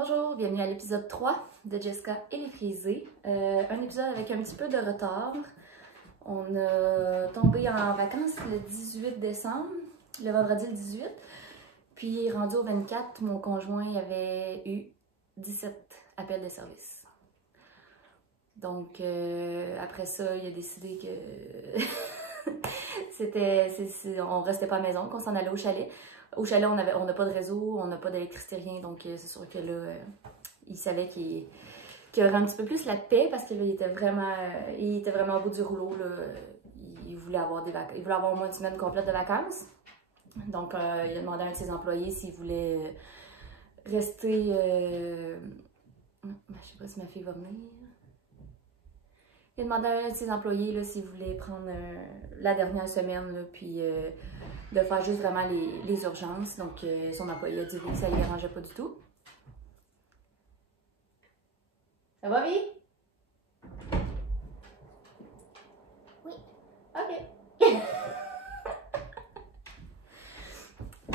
Bonjour, bienvenue à l'épisode 3 de Jessica et les frisés. Un épisode avec un petit peu de retard. On a tombé en vacances le 18 décembre, le vendredi le 18. Puis rendu au 24, mon conjoint avait eu 17 appels de service. Donc après ça, il a décidé que on restait pas à la maison, qu'on s'en allait au chalet. Au chalet, on n'a pas de réseau, on n'a pas d'électricité, rien. Donc c'est sûr que là, il savait qu'il y aurait un petit peu plus la paix parce qu'il était vraiment au bout du rouleau. Là. Il voulait avoir au moins une semaine complète de vacances. Donc il a demandé à un de ses employés s'il voulait rester... je sais pas si ma fille va venir. Il a demandé à un de ses employés s'il voulait prendre la dernière semaine, là, puis de faire juste vraiment les urgences. Donc, son employé a dit que ça ne lui dérangeait pas du tout. Ça va, vie? Oui. OK.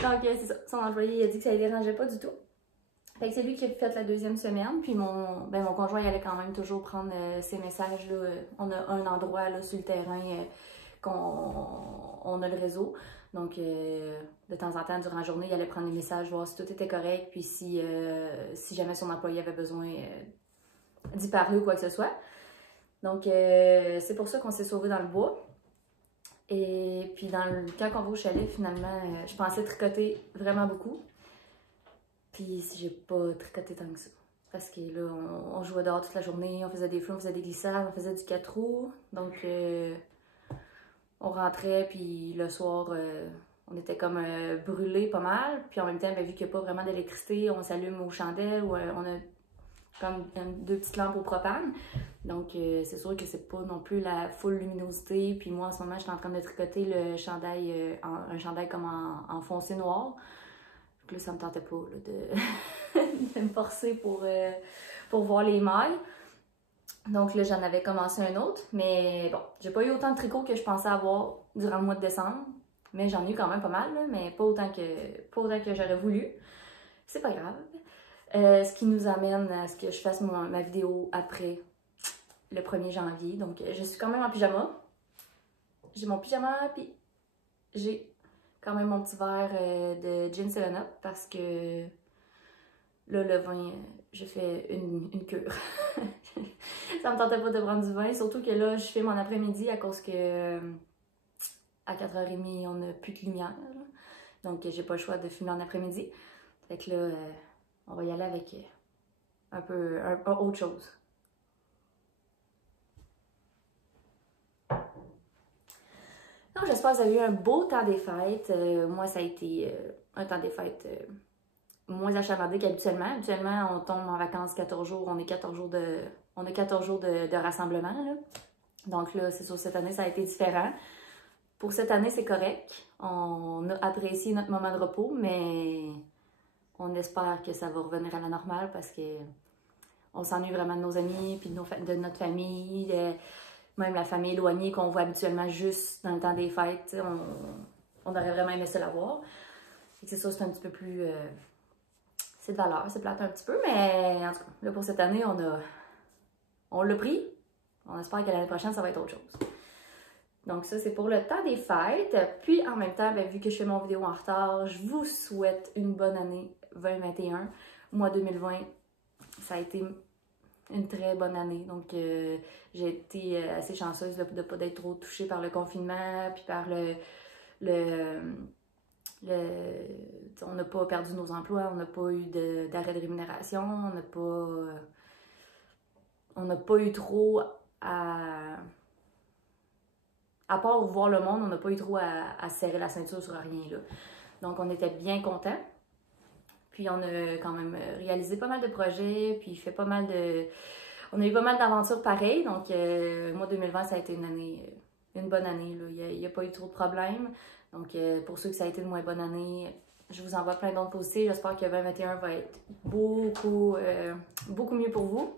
Donc, c'est ça. Son employé a dit que ça ne lui dérangeait pas du tout. Fait que c'est lui qui a fait la deuxième semaine. Puis mon conjoint, il allait quand même toujours prendre ses messages. Là. On a un endroit là, sur le terrain qu'on a le réseau. Donc, de temps en temps, durant la journée, il allait prendre des messages, voir si tout était correct. Puis si jamais son employé avait besoin d'y parler ou quoi que ce soit. Donc, c'est pour ça qu'on s'est sauvés dans le bois. Et puis, quand on va au chalet, finalement, je pensais tricoter vraiment beaucoup. Puis j'ai pas tricoté tant que ça. Parce que là, on jouait dehors toute la journée, on faisait des flots, on faisait des glissades, on faisait du 4 roues. Donc on rentrait, puis le soir, on était comme brûlés pas mal. Puis en même temps, vu qu'il n'y a pas vraiment d'électricité, on s'allume aux chandelles ou on a comme deux petites lampes au propane. Donc c'est sûr que c'est pas non plus la full luminosité. Puis moi, en ce moment, je suis en train de tricoter le chandail, un chandail comme en foncé noir. Donc là, ça me tentait pas là, de me forcer pour voir les mailles. Donc là, j'en avais commencé un autre. Mais bon, j'ai pas eu autant de tricots que je pensais avoir durant le mois de décembre. Mais j'en ai eu quand même pas mal, là, mais pas autant que j'aurais voulu. C'est pas grave. Ce qui nous amène à ce que je fasse ma vidéo après le 1er janvier. Donc je suis quand même en pyjama. J'ai mon pyjama, puis j'ai quand même mon petit verre de gin 7-up parce que là, le vin, j'ai fait une cure. Ça me tentait pas de prendre du vin, surtout que là, je fais mon après-midi à cause que à 4h30, on n'a plus de lumière. Là. Donc, j'ai pas le choix de fumer en après-midi. Fait que là, on va y aller avec un peu autre chose. Donc, j'espère que vous avez eu un beau temps des fêtes. Moi, ça a été un temps des fêtes moins achalandé qu'habituellement. Habituellement, on tombe en vacances 14 jours. On a 14 jours de rassemblement. Là. Donc là, c'est sûr, cette année, ça a été différent. Pour cette année, c'est correct. On a apprécié notre moment de repos, mais on espère que ça va revenir à la normale parce que on s'ennuie vraiment de nos amis, puis de notre famille, même la famille éloignée qu'on voit habituellement juste dans le temps des fêtes. On aurait vraiment aimé ça l'avoir. C'est sûr, c'est un petit peu plus... c'est de valeur, c'est plate un petit peu, mais en tout cas, là pour cette année, on l'a pris. On espère que l'année prochaine, ça va être autre chose. Donc ça, c'est pour le temps des fêtes. Puis en même temps, vu que je fais mon vidéo en retard, je vous souhaite une bonne année 2021. Moi, 2020, ça a été une très bonne année. Donc j'ai été assez chanceuse de ne pas être trop touchée par le confinement, puis par on n'a pas perdu nos emplois, on n'a pas eu d'arrêt de rémunération, on n'a pas eu trop à part voir le monde, on n'a pas eu trop à serrer la ceinture sur rien, là. Donc on était bien contents. Puis on a quand même réalisé pas mal de projets, puis on a eu pas mal d'aventures pareilles. Donc moi 2020, ça a été une bonne année, là. Il n'y a pas eu trop de problèmes. Donc, pour ceux que ça a été une moins bonne année, je vous envoie plein d'autres positifs. J'espère que 2021 va être beaucoup mieux pour vous.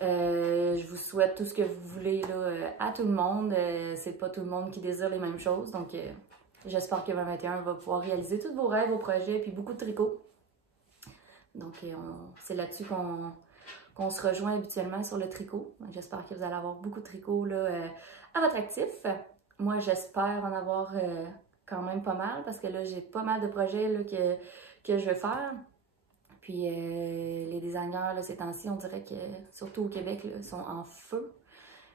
Je vous souhaite tout ce que vous voulez là, à tout le monde. C'est pas tout le monde qui désire les mêmes choses. Donc, j'espère que 2021 va pouvoir réaliser tous vos rêves, vos projets, puis beaucoup de tricots. Donc, c'est là-dessus qu'on se rejoint habituellement sur le tricot. J'espère que vous allez avoir beaucoup de tricots là, à votre actif. Moi, j'espère en avoir quand même pas mal parce que là, j'ai pas mal de projets là, que je veux faire. Puis les designers, là, ces temps-ci, on dirait que, surtout au Québec, là, sont en feu.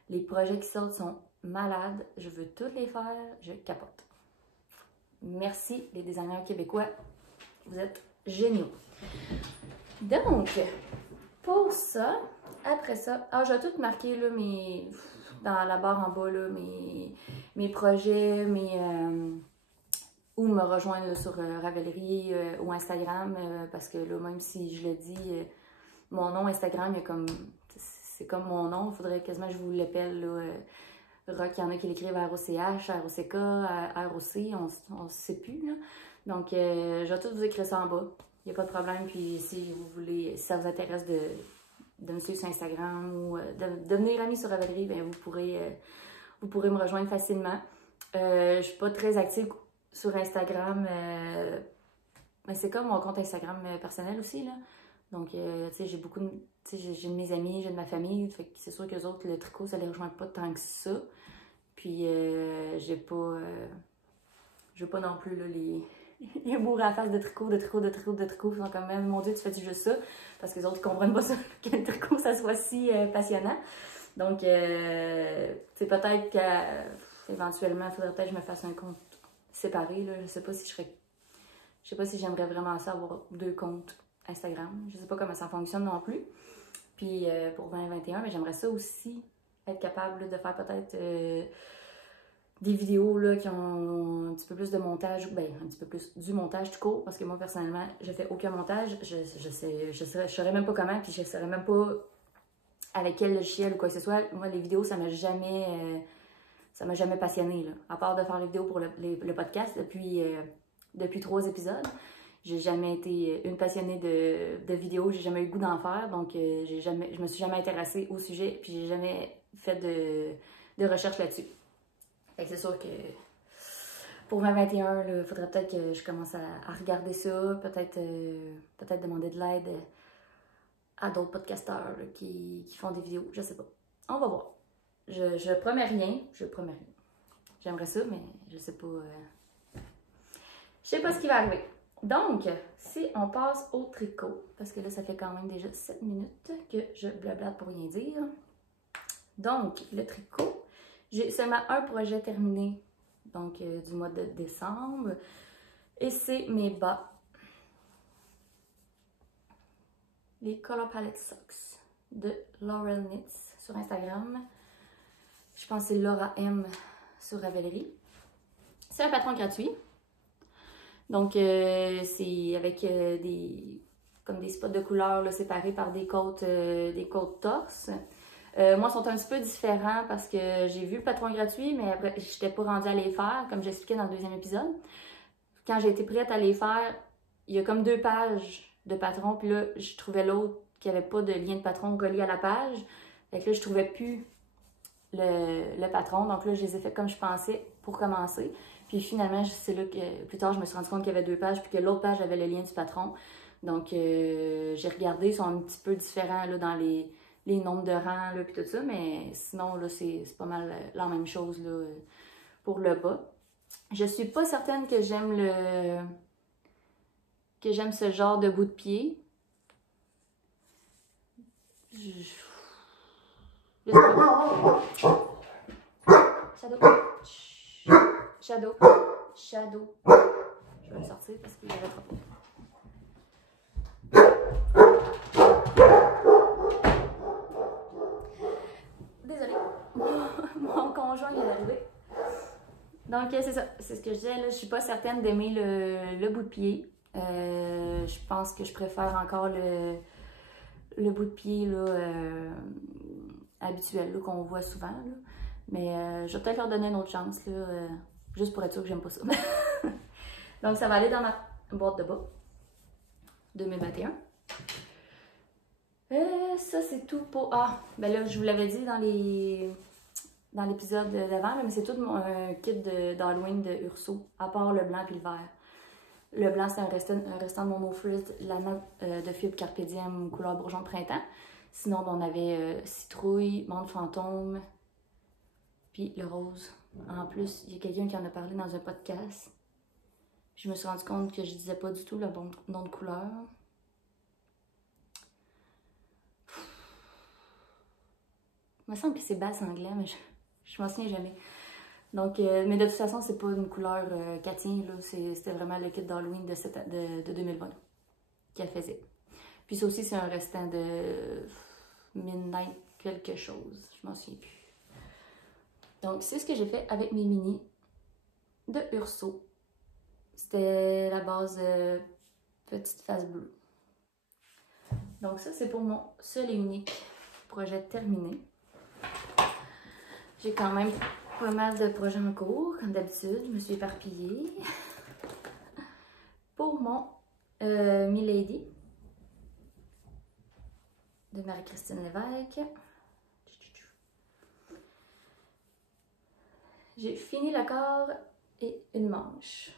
Les projets qui sortent sont malades. Je veux tous les faire. Je capote. Merci les designers québécois. Vous êtes géniaux. Donc, pour ça, après ça, je vais tout marquer là, dans la barre en bas, là, mes projets, ou me rejoindre là, sur Ravelry ou Instagram, parce que là, même si je le dis, mon nom Instagram est comme, c'est comme mon nom, il faudrait quasiment que je vous l'appelle, Rock, il y en a qui l'écrivent R-O-C-H, R-O-C-K, R-O-C, on ne sait plus, là. Donc, je vais tout vous écrire ça en bas, il n'y a pas de problème, puis si vous voulez, si ça vous intéresse de me suivre sur Instagram ou de devenir ami sur Ravelry, bien, vous pourrez me rejoindre facilement. Je ne suis pas très active sur Instagram, mais c'est comme mon compte Instagram personnel aussi, là. Donc, tu sais, j'ai beaucoup de... Tu sais, j'ai de mes amis, j'ai de ma famille, fait que c'est sûr qu'eux autres, le tricot, ça les rejoint pas tant que ça. Puis, je veux pas non plus, là, les bourrés à la face de tricot. Ils sont comme même, mon Dieu, tu fais-tu juste ça? Parce que les autres, ils comprennent pas ça, que le tricot, ça soit si passionnant. Donc, tu sais, peut-être qu'éventuellement, il faudrait peut-être que je me fasse un compte séparé, là. Je sais pas si j'aimerais vraiment ça, avoir 2 comptes Instagram. Je sais pas comment ça fonctionne non plus. Puis pour 2021, mais j'aimerais ça aussi, être capable là, de faire peut-être des vidéos là, qui ont un petit peu plus de montage, ben un petit peu plus du montage tout court, parce que moi personnellement, je fais aucun montage, je saurais même pas comment, puis je saurais même pas avec quel logiciel ou quoi que ce soit. Moi, les vidéos, ça m'a jamais passionné, là. À part de faire les vidéos pour le podcast depuis 3 épisodes. J'ai jamais été une passionnée de vidéos, j'ai jamais eu le goût d'en faire, donc je me suis jamais intéressée au sujet, puis j'ai jamais fait de recherche là-dessus. Fait que c'est sûr que pour 2021, il faudrait peut-être que je commence à regarder ça, peut-être demander de l'aide à d'autres podcasteurs là, qui font des vidéos, je sais pas. On va voir. Je promets rien, J'aimerais ça, mais je sais pas. Je sais pas ce qui va arriver. Donc, si on passe au tricot, parce que là, ça fait quand même déjà 7 minutes que je blablate pour rien dire. Donc, le tricot, j'ai seulement un projet terminé, donc du mois de décembre, et c'est mes bas. Les Color Palette Socks de Laurel Knits sur Instagram. Je pense que c'est Laura M sur Ravelry. C'est un patron gratuit. Donc, c'est avec comme des spots de couleurs là, séparés par des côtes torse. Moi, ils sont un petit peu différents parce que j'ai vu le patron gratuit, mais après, je n'étais pas rendue à les faire, comme j'expliquais dans le 2e épisode. Quand j'ai été prête à les faire, il y a comme 2 pages de patron, puis là, je trouvais l'autre qui n'avait pas de lien de patron relié à la page. Fait que là, je trouvais plus le patron. Donc là, je les ai fait comme je pensais pour commencer. Puis finalement, c'est là que plus tard, je me suis rendu compte qu'il y avait 2 pages, puis que l'autre page avait le lien du patron. Donc, j'ai regardé, ils sont un petit peu différents là, dans les nombres de rangs, là, puis tout ça, mais sinon, là, c'est pas mal la même chose là, pour le bas. Je suis pas certaine que j'aime ce genre de bout de pied. Shadow. Je vais le sortir parce qu'il est trop. Désolée. Mon conjoint il est arrivé. Donc c'est ça, c'est ce que je disais là, je suis pas certaine d'aimer le bout de pied. Je pense que je préfère encore le bout de pied là, habituel qu'on voit souvent. Là. Mais je vais peut-être leur donner une autre chance, là, juste pour être sûre que j'aime pas ça. Donc ça va aller dans ma boîte de bas 2021. Ça c'est tout pour... Ah, ben là je vous l'avais dit dans l'épisode d'avant, mais c'est tout mon kit d'Halloween de Urso, à part le blanc et le vert. Le blanc, c'est un restant de mon No Frizz, la nappe de fibre Carpe Diem couleur bourgeon de printemps. Sinon, on avait citrouille, menthe fantôme, puis le rose. En plus, il y a quelqu'un qui en a parlé dans un podcast. Je me suis rendu compte que je disais pas du tout le bon nom de couleur. Il me semble que c'est basse anglais, mais je m'en souviens jamais. Donc, mais de toute façon, c'est pas une couleur Catien, là. C'était vraiment le kit d'Halloween de 2020 qu'elle faisait. Puis ça aussi, c'est un restant de Midnight quelque chose. Je m'en souviens plus. Donc, c'est ce que j'ai fait avec mes mini de Urso. C'était la base petite face bleue. Donc ça, c'est pour mon seul et unique projet terminé. J'ai quand même pas mal de projets en cours, comme d'habitude. Je me suis éparpillée. Pour mon Milady de Marie-Christine Lévesque. J'ai fini le corps et une manche.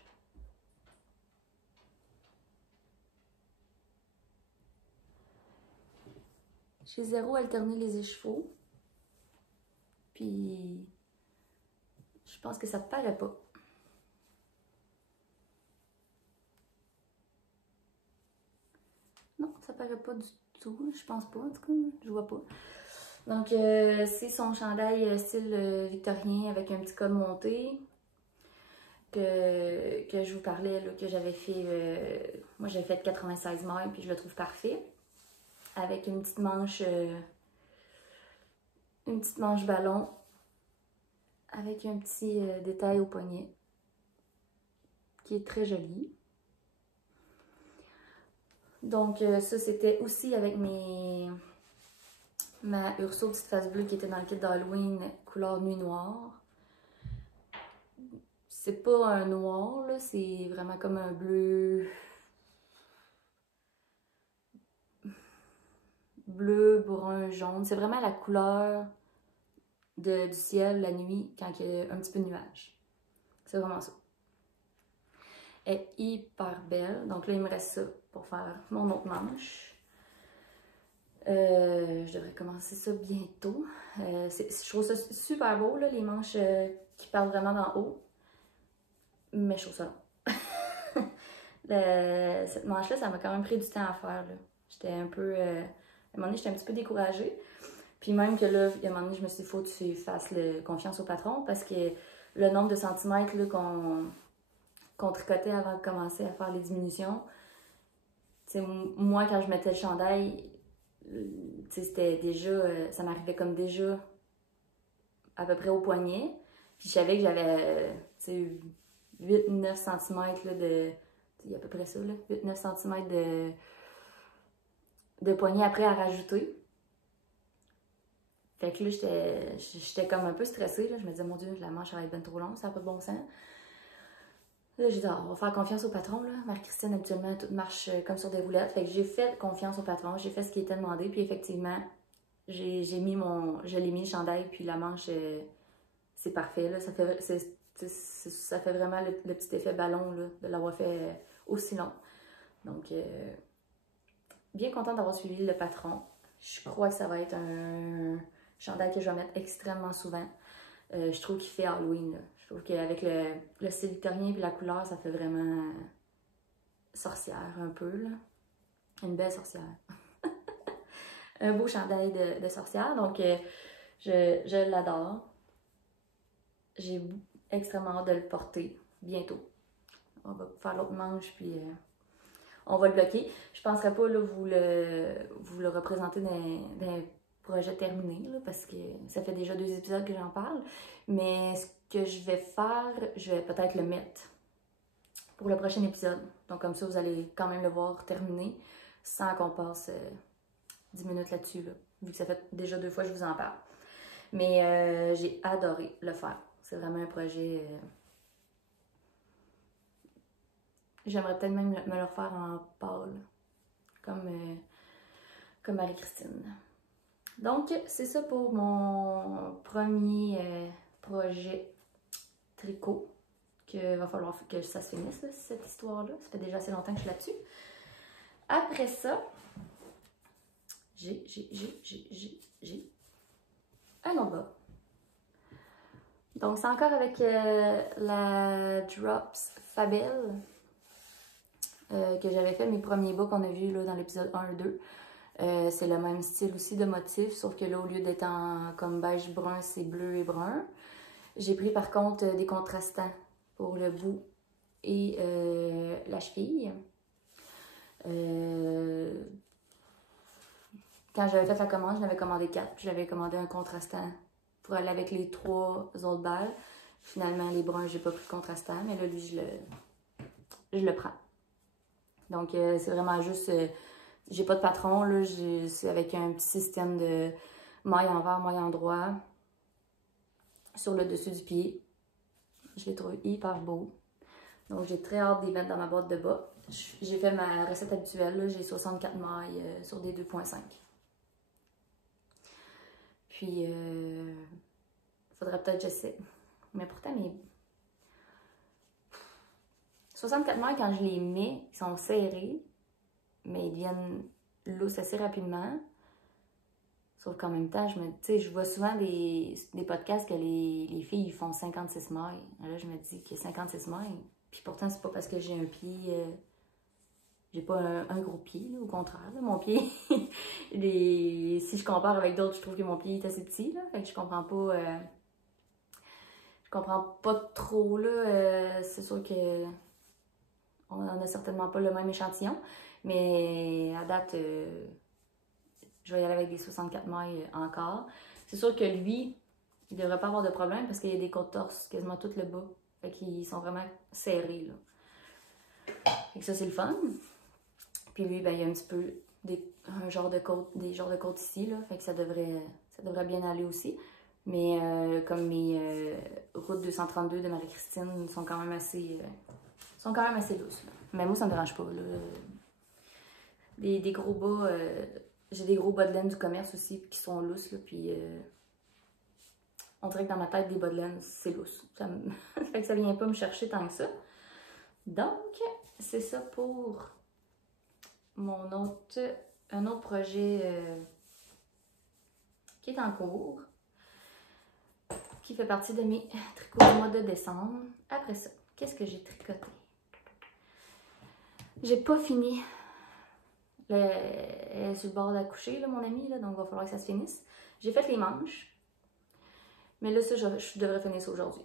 J'ai zéro alterné les écheveaux. Puis, je pense que ça paraît pas. Non, ça paraît pas du tout. Je pense pas, en tout cas. Je vois pas. Donc, c'est son chandail style victorien avec un petit col monté que je vous parlais, là, que j'avais fait. Moi, j'avais fait 96 mailles, puis je le trouve parfait. Avec une petite manche ballon avec un petit détail au poignet qui est très joli. Donc, ça, c'était aussi avec ma Urso petite face bleue qui était dans le kit d'Halloween couleur nuit noire. C'est pas un noir, là, c'est vraiment comme un bleu brun, jaune. C'est vraiment la couleur du ciel la nuit quand il y a un petit peu de nuage. C'est vraiment ça. Elle est hyper belle. Donc là, il me reste ça pour faire mon autre manche. Je devrais commencer ça bientôt. Je trouve ça super beau, là, les manches qui partent vraiment d'en haut. Mais je trouve ça long. Cette manche-là, ça m'a quand même pris du temps à faire. J'étais un peu... à un moment donné, j'étais un petit peu découragée. Puis même que là, il y a un moment donné, je me suis dit, faut que tu fasses confiance au patron parce que le nombre de centimètres qu'on tricotait avant de commencer à faire les diminutions, moi, quand je mettais le chandail, c'était déjà, ça m'arrivait comme déjà à peu près au poignet. Puis je savais que j'avais 8-9 cm de... Il y a à peu près ça, 8-9 cm de poignet après à rajouter. Fait que là, j'étais comme un peu stressée. Là. Je me disais, mon Dieu, la manche va être bien trop longue, ça n'a pas de bon sens. Là, j'ai dit, on va faire confiance au patron. Marie-Christine, habituellement, tout marche comme sur des roulettes. Fait que j'ai fait confiance au patron, j'ai fait ce qui était demandé. Puis effectivement, je l'ai mis le chandail, puis la manche, c'est parfait. Là. Ça fait vraiment le petit effet ballon là, de l'avoir fait aussi long. Donc, bien contente d'avoir suivi le patron. Je crois que ça va être un chandail que je vais mettre extrêmement souvent. Je trouve qu'il fait Halloween. Là. Je trouve qu'avec le style victorien et la couleur, ça fait vraiment sorcière un peu. Là. Une belle sorcière. Un beau chandail de sorcière. Donc, je l'adore. J'ai extrêmement hâte de le porter bientôt. On va faire l'autre manche, puis on va le bloquer. Je ne penserais pas là, vous le représenter d'un projet terminé, là, parce que ça fait déjà 2 épisodes que j'en parle. Mais ce que je vais faire, je vais peut-être le mettre pour le prochain épisode. Donc comme ça, vous allez quand même le voir terminé sans qu'on passe 10 minutes là-dessus, là, vu que ça fait déjà 2 fois que je vous en parle. Mais j'ai adoré le faire. C'est vraiment un projet... J'aimerais peut-être même me le refaire en pâle, comme Marie-Christine. Donc, c'est ça pour mon premier projet tricot qu'il va falloir que ça se finisse, là, cette histoire-là. Ça fait déjà assez longtemps que je suis là-dessus. Après ça, j'ai un autre bas. Donc, c'est encore avec la Drops Fabelle que j'avais fait mes premiers bas qu'on a vus là, dans l'épisode 1 et 2. C'est le même style aussi de motif, sauf que là, au lieu d'être en comme beige brun, c'est bleu et brun. J'ai pris par contre des contrastants pour le bout et la cheville. Quand j'avais fait la commande, je n'avais commandé 4, puis j'avais commandé un contrastant pour aller avec les 3 autres balles. Finalement, les bruns, j'ai pas pris de contrastant, mais là, lui, je le prends. Donc, c'est vraiment juste... j'ai pas de patron, là, c'est avec un petit système de maille envers, maille endroit sur le dessus du pied. Je les trouve hyper beaux. Donc, j'ai très hâte d'y mettre dans ma boîte de bas. J'ai fait ma recette habituelle, j'ai 64 mailles sur des 2,5. Puis, faudrait peut-être que j'essaie. Mais pourtant, mes 64 mailles, quand je les mets, ils sont serrés, mais ils deviennent lousses assez rapidement. Sauf qu'en même temps, je vois souvent des podcasts que les filles ils font 56 mailles. Là, je me dis qu'il y a 56 mailles. Puis pourtant, c'est pas parce que j'ai un pied... j'ai pas un gros pied, là, au contraire. Là, mon pied, si je compare avec d'autres, je trouve que mon pied est assez petit. Là, fait que je comprends pas... je comprends pas trop. Là, c'est sûr que on n'a certainement pas le même échantillon. Mais à date, je vais y aller avec des 64 mailles encore. C'est sûr que lui, il devrait pas avoir de problème parce qu'il y a des côtes torse quasiment tout le bas. Fait qu'ils sont vraiment serrés, là. Fait que ça, c'est le fun. Puis lui, ben, il y a un petit peu des genres de côtes ici, là. Fait que ça devrait bien aller aussi. Mais comme mes routes 232 de Marie-Christine sont quand même assez douces, là. Mais moi, ça me dérange pas, là. Des gros bas, j'ai des gros bas de laine du commerce aussi qui sont lousses, là, puis on dirait que dans ma tête, des bas de laine, c'est lousse. Ça fait que ça vient pas me chercher tant que ça. Donc, c'est ça pour un autre projet qui est en cours, qui fait partie de mes tricots du mois de décembre. Après ça, qu'est-ce que j'ai tricoté? J'ai pas fini. Elle est sur le bord d'accoucher, mon amie, là, donc il va falloir que ça se finisse. J'ai fait les manches. Mais là, ça, je devrais finir ça aujourd'hui.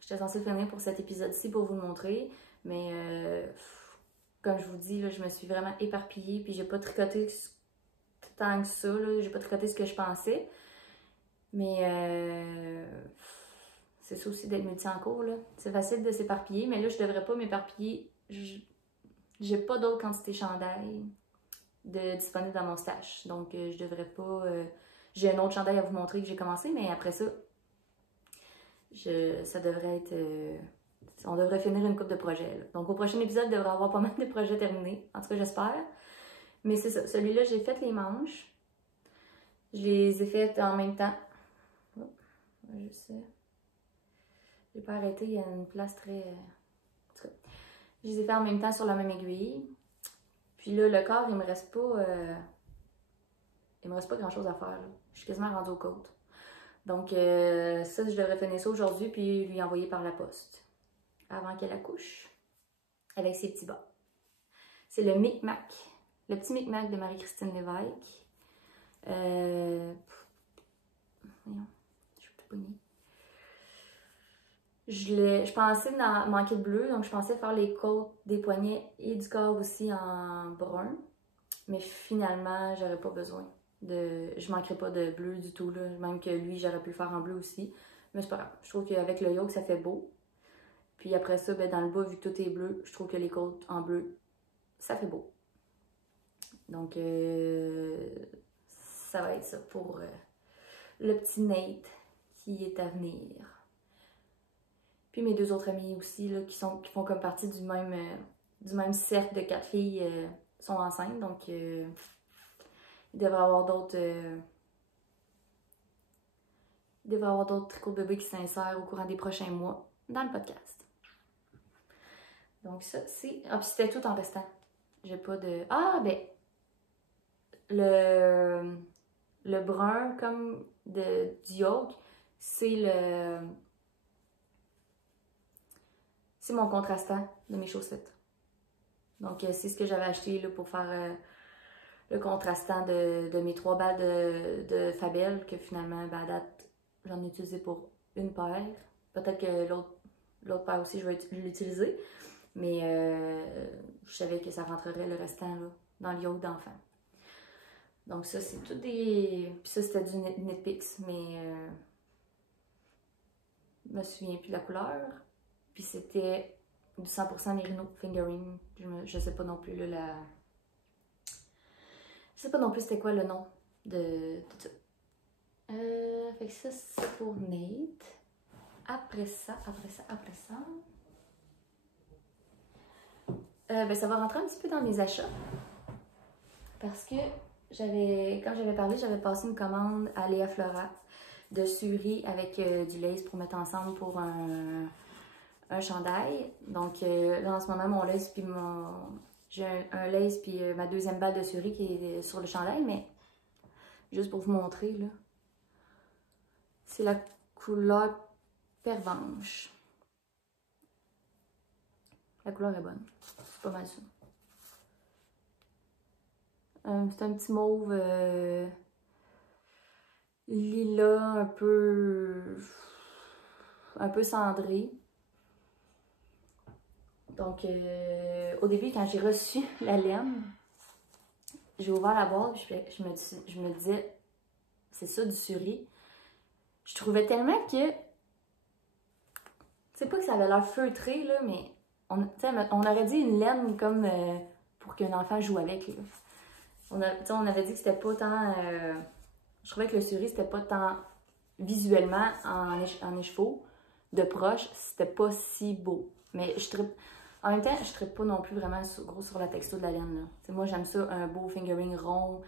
J'étais censée le finir pour cet épisode-ci pour vous le montrer. Mais comme je vous dis, là, je me suis vraiment éparpillée. Puis j'ai pas tricoté tant que ça. J'ai pas tricoté ce que je pensais. Mais c'est ça aussi d'être multi en cours. C'est facile de s'éparpiller. Mais là, je devrais pas m'éparpiller. J'ai pas d'autres quantités chandail disponibles dans mon stash. Donc, je devrais pas... j'ai un autre chandail à vous montrer que j'ai commencé. Mais après ça... ça devrait être... on devrait finir une couple de projets. Là. Donc, au prochain épisode, il devrait avoir pas mal de projets terminés. En tout cas, j'espère. Mais c'est ça. Celui-là, j'ai fait les manches. Je les ai faites en même temps. Oh, je sais. J'ai pas arrêté. Il y a une place très... En tout cas, je les ai fait en même temps sur la même aiguille. Puis là, le corps, il me reste pas... il me reste pas grand-chose à faire. Là. Je suis quasiment rendue aux côtes. Donc, ça, je devrais finir ça aujourd'hui puis lui envoyer par la poste avant qu'elle accouche avec ses petits bas. C'est le Micmac, le petit Micmac de Marie-Christine Lévesque. Voyons, je suis tout pognée. Je pensais manquer de bleu, donc je pensais faire les côtes, des poignets et du corps aussi en brun. Mais finalement, j'aurais pas besoin. Je manquerais pas de bleu du tout, là. Même que lui, j'aurais pu le faire en bleu aussi. Mais c'est pas grave. Je trouve qu'avec le yoke, ça fait beau. Puis après ça, ben, dans le bas, vu que tout est bleu, je trouve que les côtes en bleu, ça fait beau. Donc, ça va être ça pour le petit Nate qui est à venir. Puis mes deux autres amies aussi, là, qui font comme partie du même cercle de 4 filles, sont enceintes. Donc, il devrait y avoir d'autres tricots bébés qui s'insèrent au courant des prochains mois dans le podcast. Donc ça, c'est... Ah, puis c'était tout en restant. J'ai pas de... Ah, ben, le brun comme du yolk, c'est c'est mon contrastant de mes chaussettes. Donc, c'est ce que j'avais acheté là, pour faire le contrastant de mes 3 balles de Fabel, que finalement, ben, à date, j'en ai utilisé pour une paire. Peut-être que l'autre paire aussi, je vais l'utiliser. Mais je savais que ça rentrerait le restant là, dans le yoke d'enfant. Donc ça, c'est tout des... Puis ça, c'était du Knitpicks, mais je me souviens plus de la couleur. Puis c'était du 100% Merino Fingering. Je sais pas non plus là, je sais pas non plus c'était quoi le nom de tout ça. Fait que ça, c'est pour Nate. Après ça... Ben, ça va rentrer un petit peu dans mes achats. Parce que quand j'avais parlé, j'avais passé une commande à Léa Flora de Suri avec du lace pour mettre ensemble pour un chandail. Donc là, en ce moment, mon lace puis j'ai un lace puis ma deuxième balle de Suri qui est sur le chandail, mais juste pour vous montrer, là, c'est la couleur pervenche. La couleur est bonne. C'est pas mal ça. C'est un petit mauve lilas, un peu cendré. Donc, au début, quand j'ai reçu la laine, j'ai ouvert la boîte et je me disais, c'est ça du Suri. Je trouvais tellement que, c'est pas que ça avait l'air feutré, là, mais on aurait dit une laine comme pour qu'un enfant joue avec, là. On avait dit que c'était pas tant... je trouvais que le Suri, c'était pas tant visuellement en écheveau. De proche, c'était pas si beau. Mais en même temps, je trippe pas non plus vraiment gros sur la texture de la laine, là. Moi, j'aime ça, un beau fingering rond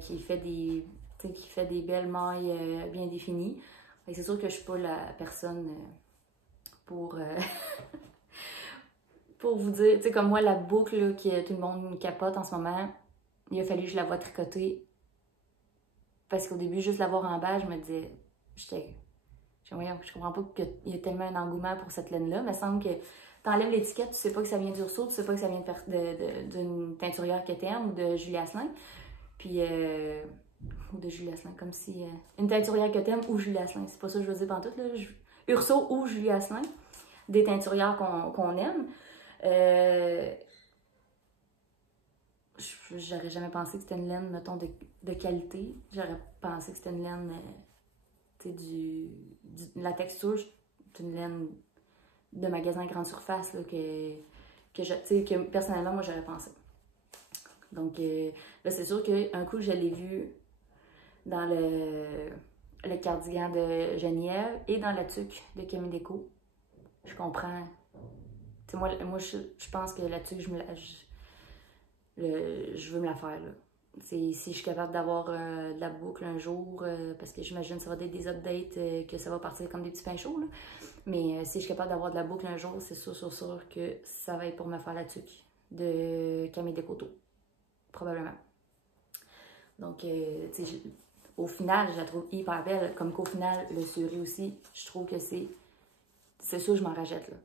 qui fait des belles mailles bien définies. C'est sûr que je suis pas la personne pour... pour vous dire, tu sais, comme moi, la boucle là, que tout le monde capote en ce moment, il a fallu que je la voie tricoter. Parce qu'au début, juste la voir en bas, je me disais, je comprends pas qu'il y ait tellement un engouement pour cette laine-là. Il me semble que t'enlèves l'étiquette, tu sais pas que ça vient d'Urso, tu sais pas que ça vient d'une teinturière que t'aimes ou de Julie Asselin. Puis, ou de Julie Asselin, comme si... une teinturière que t'aimes ou Julie Asselin, c'est pas ça que je veux dire pantoute, là. Urso ou Julie Asselin, des teinturières qu'on aime. J'aurais jamais pensé que c'était une laine, mettons, de qualité. J'aurais pensé que c'était une laine, tu sais, la texture, c'est une laine de magasin grande surface, là, que personnellement, moi, j'aurais pensé. Donc, là, c'est sûr qu'un coup, je l'ai vu dans le cardigan de Geneviève et dans la tuque de Camille Déco. Je comprends. Tu sais, moi je pense que la tuque, je veux me la faire, là. Si je suis capable d'avoir de la boucle un jour, parce que j'imagine que ça va être des updates, que ça va partir comme des petits pains chauds, là. Mais si je suis capable d'avoir de la boucle un jour, c'est sûr que ça va être pour me faire la tuque de Camille Décoteau. Probablement. Donc, au final, je la trouve hyper belle. Comme qu'au final, le Suri aussi, je trouve que c'est sûr, je m'en rachète, là.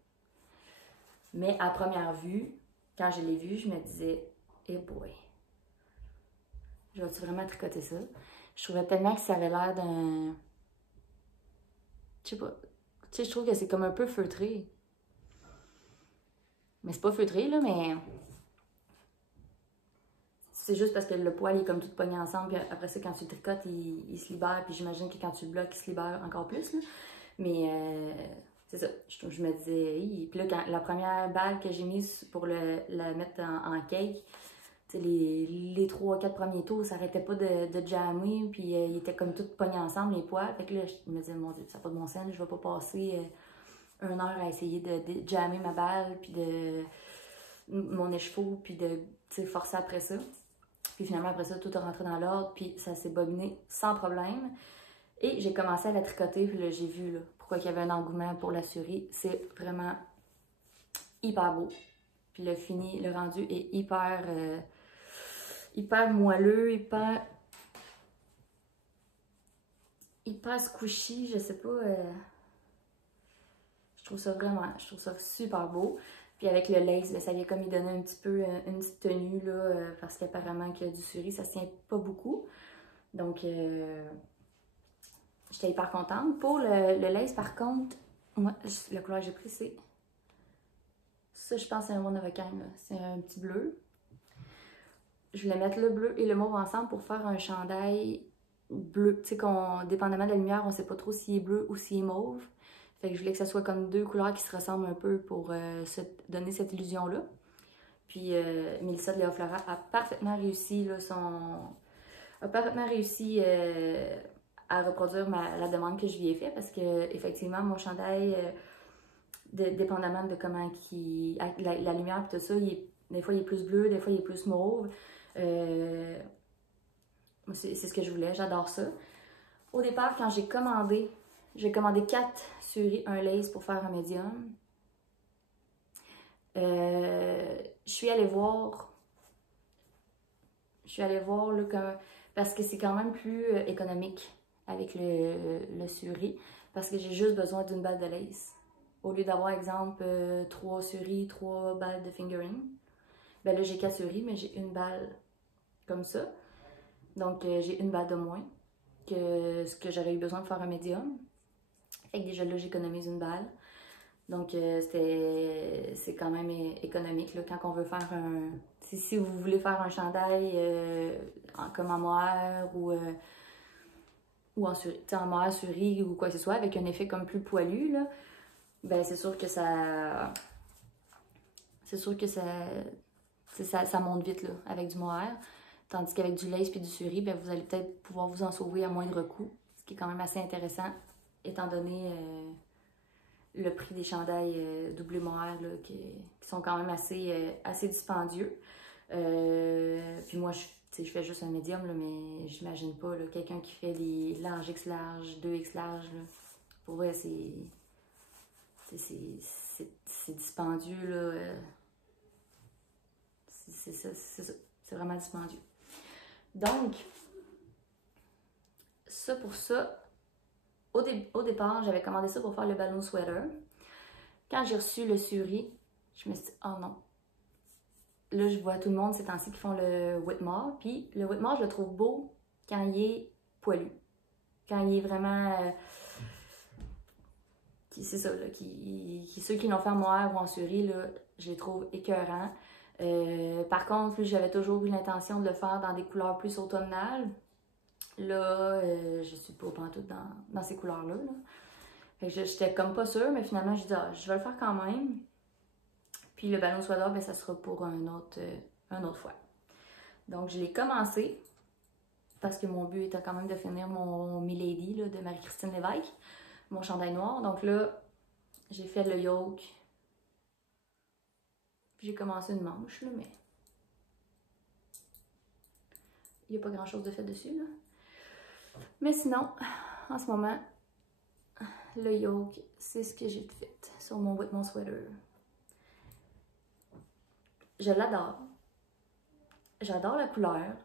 Mais à première vue, quand je l'ai vu, je me disais, eh boy, je vais-tu vraiment tricoter ça? Je trouvais tellement que ça avait l'air d'un... Je sais pas. Tu sais, je trouve que c'est comme un peu feutré. Mais c'est pas feutré, là, mais... C'est juste parce que le poil est comme tout pogné ensemble, puis après ça, quand tu le tricotes, il se libère, puis j'imagine que quand tu le bloques, il se libère encore plus, là. Mais c'est ça, je me disais, hi. Puis là, la première balle que j'ai mise pour la mettre en cake, tu sais, les 3-4 premiers tours, ça arrêtait pas de jammer, puis il était comme tout pogné ensemble, les poils. Fait que là, je me disais, mon Dieu, ça n'a pas de bon sens, je vais pas passer 1 heure à essayer de jammer ma balle, puis de mon écheveau, puis de forcer après ça. Puis finalement, après ça, tout est rentré dans l'ordre, puis ça s'est bobiné sans problème. Et j'ai commencé à la tricoter, puis là, j'ai vu là, pourquoi il y avait un engouement pour la Suri. C'est vraiment hyper beau. Puis le fini, le rendu est hyper moelleux, hyper squishy, je sais pas. Je trouve ça super beau. Puis avec le lace, ben, ça vient comme y donner un petit peu une petite tenue, là, parce qu'apparemment que du suri, ça se tient pas beaucoup. Donc, j'étais hyper contente. Pour le lace, par contre, moi, la couleur que j'ai pris, c'est... Ça, je pense, c'est un One of a Kind, là. C'est un petit bleu. Je voulais mettre le bleu et le mauve ensemble pour faire un chandail bleu. Tu sais, dépendamment de la lumière, on sait pas trop s'il est bleu ou s'il est mauve. Fait que je voulais que ça soit comme deux couleurs qui se ressemblent un peu pour donner cette illusion-là. Puis Mélissa de Léa Flora a parfaitement réussi là, à reproduire la demande que je lui ai faite parce que effectivement mon chandail, dépendamment de comment la lumière et tout ça, des fois il est plus bleu, des fois il est plus mauve. C'est ce que je voulais, j'adore ça. Au départ, quand j'ai commandé 4 suri, un lace pour faire un médium. Je suis allée voir là, parce que c'est quand même plus économique avec le suri, parce que j'ai juste besoin d'une balle de lace. Au lieu d'avoir, exemple, 3 suri, 3 balles de fingering, ben là j'ai 4 suri, mais j'ai une balle comme ça. Donc j'ai une balle de moins que ce que j'aurais eu besoin de faire un médium. Fait que déjà là, j'économise une balle. Donc, c'est quand même économique là, quand on veut faire un... Si vous voulez faire un chandail comme en mohair ou en mohair suri ou quoi que ce soit, avec un effet comme plus poilu, là, ben c'est sûr que ça... C'est sûr que ça monte vite là, avec du mohair. Tandis qu'avec du lace et du suri, ben, vous allez peut-être pouvoir vous en sauver à moindre coût. Ce qui est quand même assez intéressant, étant donné... le prix des chandails doublé mohair là, qui sont quand même assez dispendieux. Puis moi, je fais juste un médium, là, mais j'imagine pas quelqu'un qui fait des larges X large, 2X large. Là. Pour vrai, c'est dispendieux. Là. C'est ça. C'est vraiment dispendieux. Donc, ça pour ça. Au départ, j'avais commandé ça pour faire le ballon sweater. Quand j'ai reçu le suri, je me suis dit, oh non. Là, je vois tout le monde ces temps-ci qui font le Whitmore. Puis le Whitmore, je le trouve beau quand il est poilu. Quand il est vraiment... c'est ça, là. Ceux qui l'ont fait en mohair ou en suri, là, je les trouve écœurants. Par contre, j'avais toujours eu l'intention de le faire dans des couleurs plus automnales. Là, je suis pas pantoute dans ces couleurs-là. Là. Fait que j'étais comme pas sûre, mais finalement, j'ai dit, je vais le faire quand même. Puis le ballon sweater, ben, ça sera pour une autre fois. Donc, je l'ai commencé parce que mon but était quand même de finir mon Milady là, de Marie-Christine Lévesque, mon chandail noir. Donc là, j'ai fait le yoke. Puis j'ai commencé une manche, là, mais il n'y a pas grand-chose de fait dessus. Là. Mais sinon, en ce moment, le yoke, c'est ce que j'ai fait sur mon Whitmore sweater. Je l'adore. J'adore la couleur.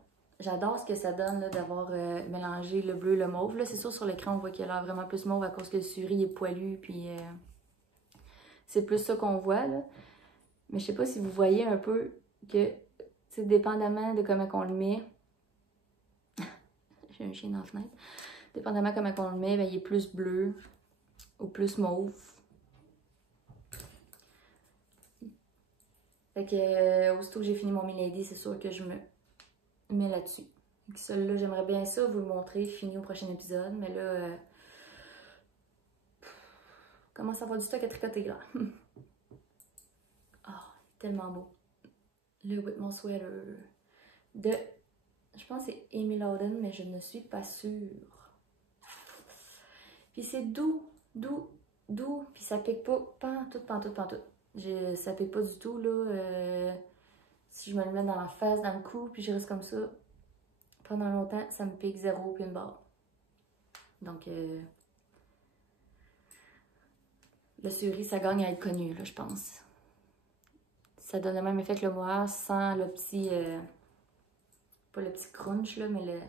J'adore ce que ça donne d'avoir mélangé le bleu et le mauve. Là, c'est sûr, sur l'écran, on voit qu'il a l'air vraiment plus mauve à cause que le suri est poilu. Puis c'est plus ça qu'on voit. Là. Mais je sais pas si vous voyez un peu que, dépendamment de comment on le met... J'ai un chien dans la fenêtre. Dépendamment de comment on le met, ben, il est plus bleu ou plus mauve. Fait que, aussitôt que j'ai fini mon Milady, c'est sûr que je me mets là-dessus. Celui-là, j'aimerais bien ça vous le montrer fini au prochain épisode, mais là, commence à avoir du stock à tricoter là. Oh, tellement beau. Le Whitmore sweater de, je pense que c'est Amy Louden, mais je ne suis pas sûre. Puis c'est doux, puis ça pique pas, pantoute. Ça pique pas du tout, là. Si je me le mets dans la face, dans le cou, puis je reste comme ça pendant longtemps, ça me pique 0 puis une barre. Donc, le suri, ça gagne à être connu, là, je pense. Ça donne le même effet que le mohair sans le petit... pas le petit crunch, là, mais le...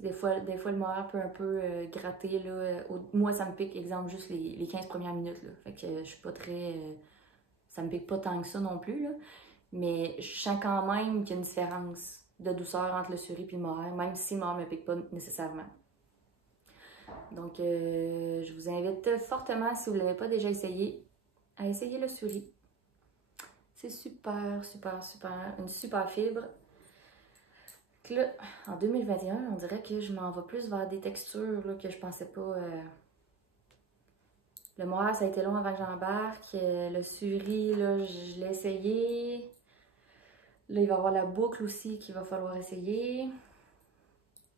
Des fois, le mohair peut un peu gratter, là. Moi, ça me pique, exemple, juste les 15 premières minutes, là. Fait que je suis pas très... ça me pique pas tant que ça non plus, là. Mais je sens quand même qu'il y a une différence de douceur entre le suri et le mohair, même si le mohair me pique pas nécessairement. Donc, je vous invite fortement, si vous ne l'avez pas déjà essayé, à essayer le suri. C'est super, super, super. Une super fibre. Donc là, en 2021, on dirait que je m'en vais plus vers des textures là, que je pensais pas. Le mohair, ça a été long avant que j'embarque. Le suri, là, je l'ai essayé. Là, il va y avoir la boucle aussi qu'il va falloir essayer.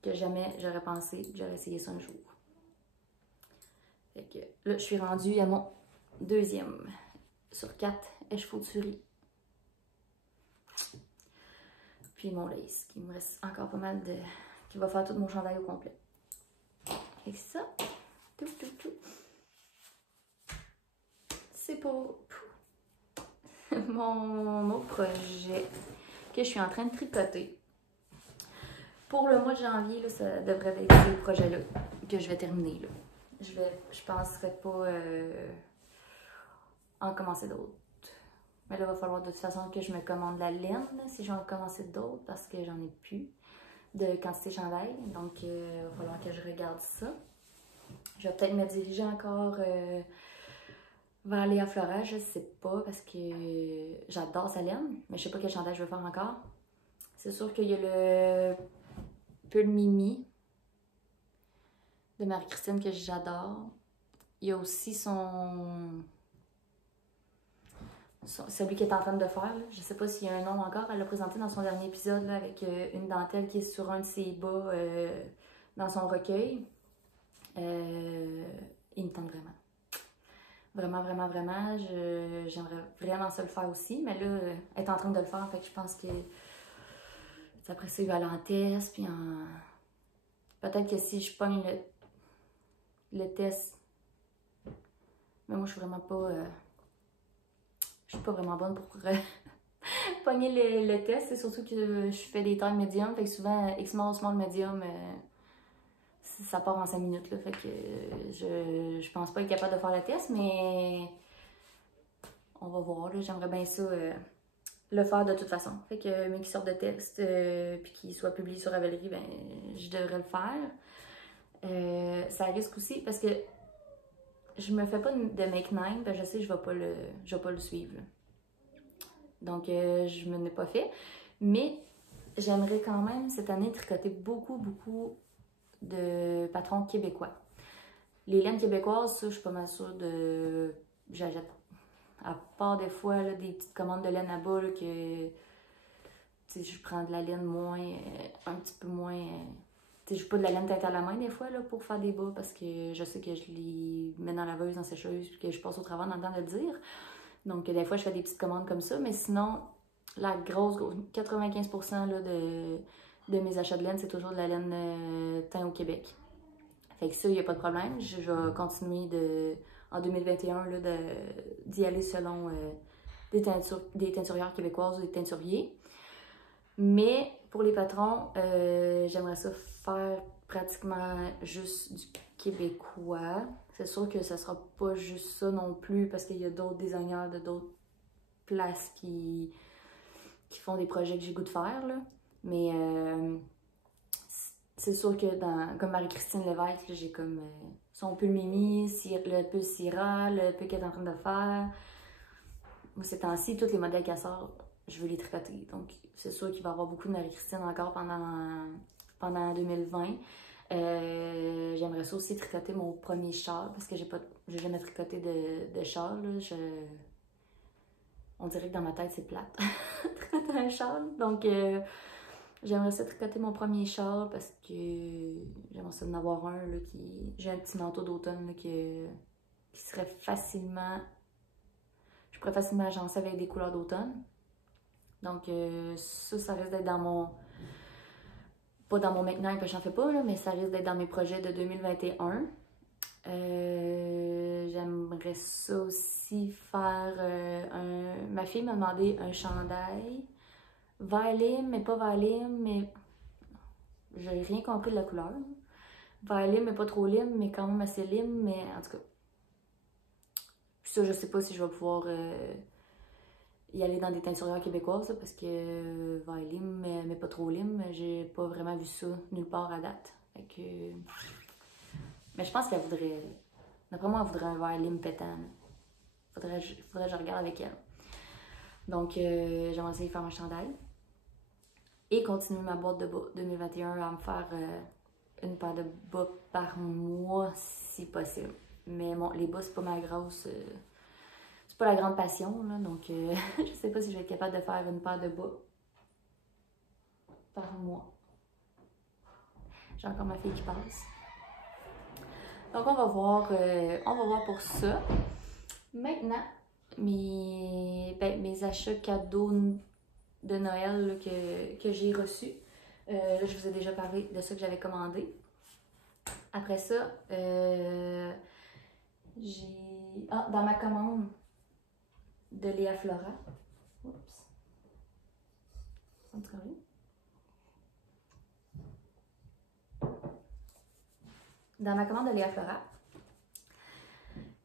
Que jamais j'aurais pensé que j'aurais essayé ça un jour. Fait que là, je suis rendue à mon deuxième sur 4 écheveaux de suri. Puis mon lace, qui me reste encore pas mal de... qui va faire tout mon chandail au complet. Et ça, tout. C'est pour mon autre projet que je suis en train de tricoter. Pour le mois de janvier, là, ça devrait être ce projet-là que je vais terminer. Là. Je penserais pas en commencer d'autres. Mais là, il va falloir de toute façon que je me commande la laine si j'en commencer d'autres parce que j'en ai plus de quantité chandail. Donc, il va falloir que je regarde ça. Je vais peut-être me diriger encore vers Léa Flora, je sais pas parce que j'adore sa laine, mais je sais pas quel chandail je vais faire encore. C'est sûr qu'il y a le Pull Mimi de Marie-Christine que j'adore. Il y a aussi celui qu'elle est en train de faire, là. Je sais pas s'il y a un nom encore. Elle l'a présenté dans son dernier épisode là, avec une dentelle qui est sur un de ses bas dans son recueil. Il me tente vraiment. Vraiment, vraiment, vraiment. J'aimerais vraiment ça le faire aussi. Mais là, elle est en train de le faire. Fait que je pense que après ça, il va aller en test. Puis peut-être que si je pogne le test. Mais moi, je suis vraiment pas... je suis pas vraiment bonne pour pogner le test. C'est surtout que je fais des tailles médium. Fait que souvent, small, medium, ça part en 5 minutes. Là, fait que je pense pas être capable de faire le test, mais on va voir. J'aimerais bien ça le faire de toute façon. Fait que, mais qu'il sorte de test puis qu'il soit publié sur Ravelry, ben, je devrais le faire. Ça risque aussi parce que je me fais pas de make 9, ben je sais que je vais pas le suivre. Là. Donc, je me l'ai pas fait. Mais j'aimerais quand même cette année tricoter beaucoup de patrons québécois. Les laines québécoises, ça, je suis pas mal sûre de... J'achète. À part des fois, là, des petites commandes de laine là-bas, là, que... je prends de la laine moins... un petit peu moins... je n'ai pas de la laine tête à la main des fois là, pour faire des bas parce que je sais que je les mets dans la laveuse, dans la sécheuse, puis que je passe au travail dans le temps de le dire. Donc, des fois, je fais des petites commandes comme ça, mais sinon, la grosse 95% là, de mes achats de laine, c'est toujours de la laine teint au Québec. Fait que ça, il n'y a pas de problème. Je vais continuer en 2021 d'y aller selon des teinturières québécoises ou des teinturiers. Mais pour les patrons, j'aimerais ça faire pratiquement juste du québécois. C'est sûr que ça sera pas juste ça non plus parce qu'il y a d'autres designers de d'autres places qui font des projets que j'ai goût de faire. Là. Mais c'est sûr que comme Marie-Christine Lévesque, j'ai comme son pull Mimi, le pull Syrah, le pull qu'elle est en train de faire. Moi, ces temps-ci, tous les modèles qu'elle sort, je veux les tricoter. Donc, c'est sûr qu'il va y avoir beaucoup de Marie-Christine encore pendant 2020. J'aimerais ça aussi tricoter mon premier châle parce que j'ai jamais tricoté de châle. Là. On dirait que dans ma tête, c'est plate. tricoter un châle. Donc, j'aimerais ça tricoter mon premier châle parce que j'aimerais ça en avoir un. Là, j'ai un petit manteau d'automne qui serait facilement... Je pourrais facilement agencer avec des couleurs d'automne. Donc, ça risque d'être dans mon... Pas dans mon maintenant, parce que j'en fais pas, là, mais ça risque d'être dans mes projets de 2021. j'aimerais ça aussi faire Ma fille m'a demandé un chandail. Vert lime, mais pas vert lime, mais... J'ai rien compris de la couleur. Vert lime, mais pas trop lime, mais quand même assez lime, mais en tout cas... Puis ça, je sais pas si je vais pouvoir y aller dans des teinturières québécoises, là, parce que vert lime, mais pas trop lime, j'ai pas vraiment vu ça nulle part à date. Fait que... Mais je pense qu'elle voudrait... D'après moi, elle voudrait un vert lime pétant. Faudrait que je regarde avec elle. Donc, j'aimerais essayer de faire un chandail. Et continuer ma boîte de bas 2021 à me faire une paire de bas par mois, si possible. Mais bon, les bas, c'est pas ma grosse... c'est pas la grande passion, là. Donc, je sais pas si je vais être capable de faire une paire de bas par mois. J'ai encore ma fille qui passe. Donc, on va voir pour ça. Maintenant, mes achats cadeaux de Noël là, que j'ai reçus. Là, je vous ai déjà parlé de ça que j'avais commandé. Après ça, j'ai... Ah, dans ma commande de Léa Flora. Oups. Ça me travaille. Dans ma commande de Léa Flora,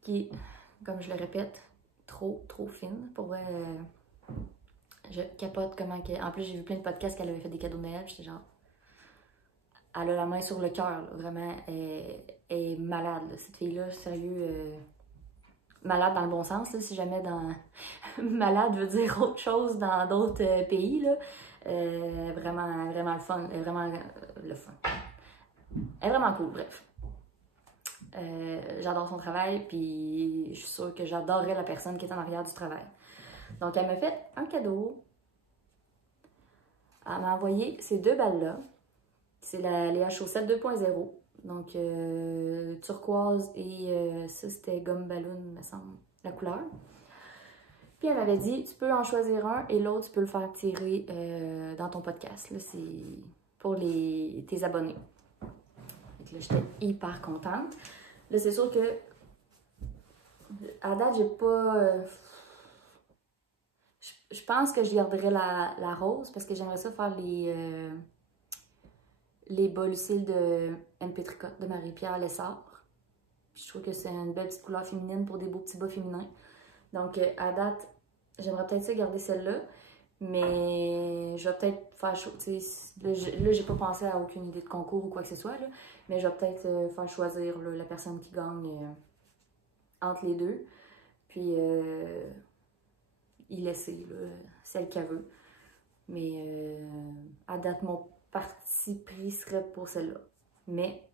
qui est, comme je le répète, trop fine. Pour vrai, je capote comment qu'elle... En plus, j'ai vu plein de podcasts qu'elle avait fait des cadeaux de Noël, j'étais genre... Elle a la main sur le cœur, vraiment. Elle est malade, là. Cette fille-là, sérieux. Malade dans le bon sens, là, si jamais dans... malade veut dire autre chose dans d'autres pays, là. Vraiment le fun. Vraiment le fun. Elle est vraiment cool, bref. J'adore son travail, puis je suis sûre que j'adorerais la personne qui est en arrière du travail. Donc, elle m'a fait un cadeau. Elle m'a envoyé ces deux balles-là. C'est la Léa Chaussette 2.0. Donc, turquoise et ça, c'était gomme ballon, me semble, la couleur. Puis, elle m'avait dit, tu peux en choisir un et l'autre, tu peux le faire tirer dans ton podcast. Là, c'est pour tes abonnés. Donc là, j'étais hyper contente. Là, c'est sûr que à date, j'ai pas... je pense que je garderai la rose parce que j'aimerais ça faire les bas Lucille de MP Tricotte de Marie-Pierre Lessard. Je trouve que c'est une belle petite couleur féminine pour des beaux petits bas féminins. Donc, à date, j'aimerais peut-être ça garder celle-là. Mais je vais peut-être faire... Là, j'ai pas pensé à aucune idée de concours ou quoi que ce soit. Là, mais je vais peut-être faire choisir là, la personne qui gagne entre les deux. Puis, y laisser là, celle qu'elle veut. Mais à date, mon parti pris serait pour celle-là. Mais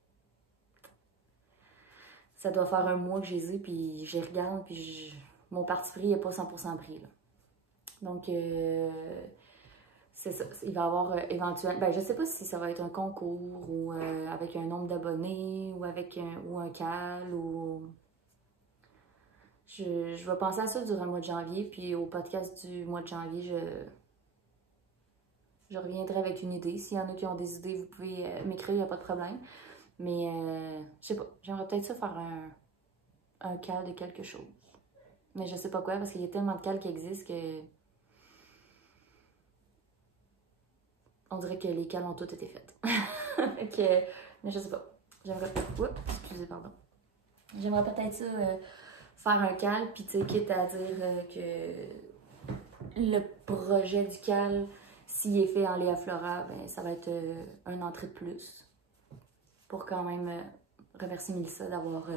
ça doit faire un mois que je les ai, puis je les regarde, puis mon parti pris n'est pas 100% pris. Là. Donc, c'est ça. Il va y avoir éventuellement... Ben, je sais pas si ça va être un concours ou avec un nombre d'abonnés ou avec un cal ou... Je vais penser à ça durant le mois de janvier, puis au podcast du mois de janvier, je reviendrai avec une idée. S'il y en a qui ont des idées, vous pouvez m'écrire, il n'y a pas de problème. Mais, je sais pas, j'aimerais peut-être ça faire un cal de quelque chose. Mais je sais pas quoi, parce qu'il y a tellement de cals qui existent que... On dirait que les cals ont tous été faits. Mais je sais pas. J'aimerais... Oups, excusez, pardon. J'aimerais peut-être ça... faire un cal, puis tu sais, quitte à dire que le projet du cal, s'il est fait en Léa Flora, ben ça va être un entrée de plus pour quand même remercier Mélissa d'avoir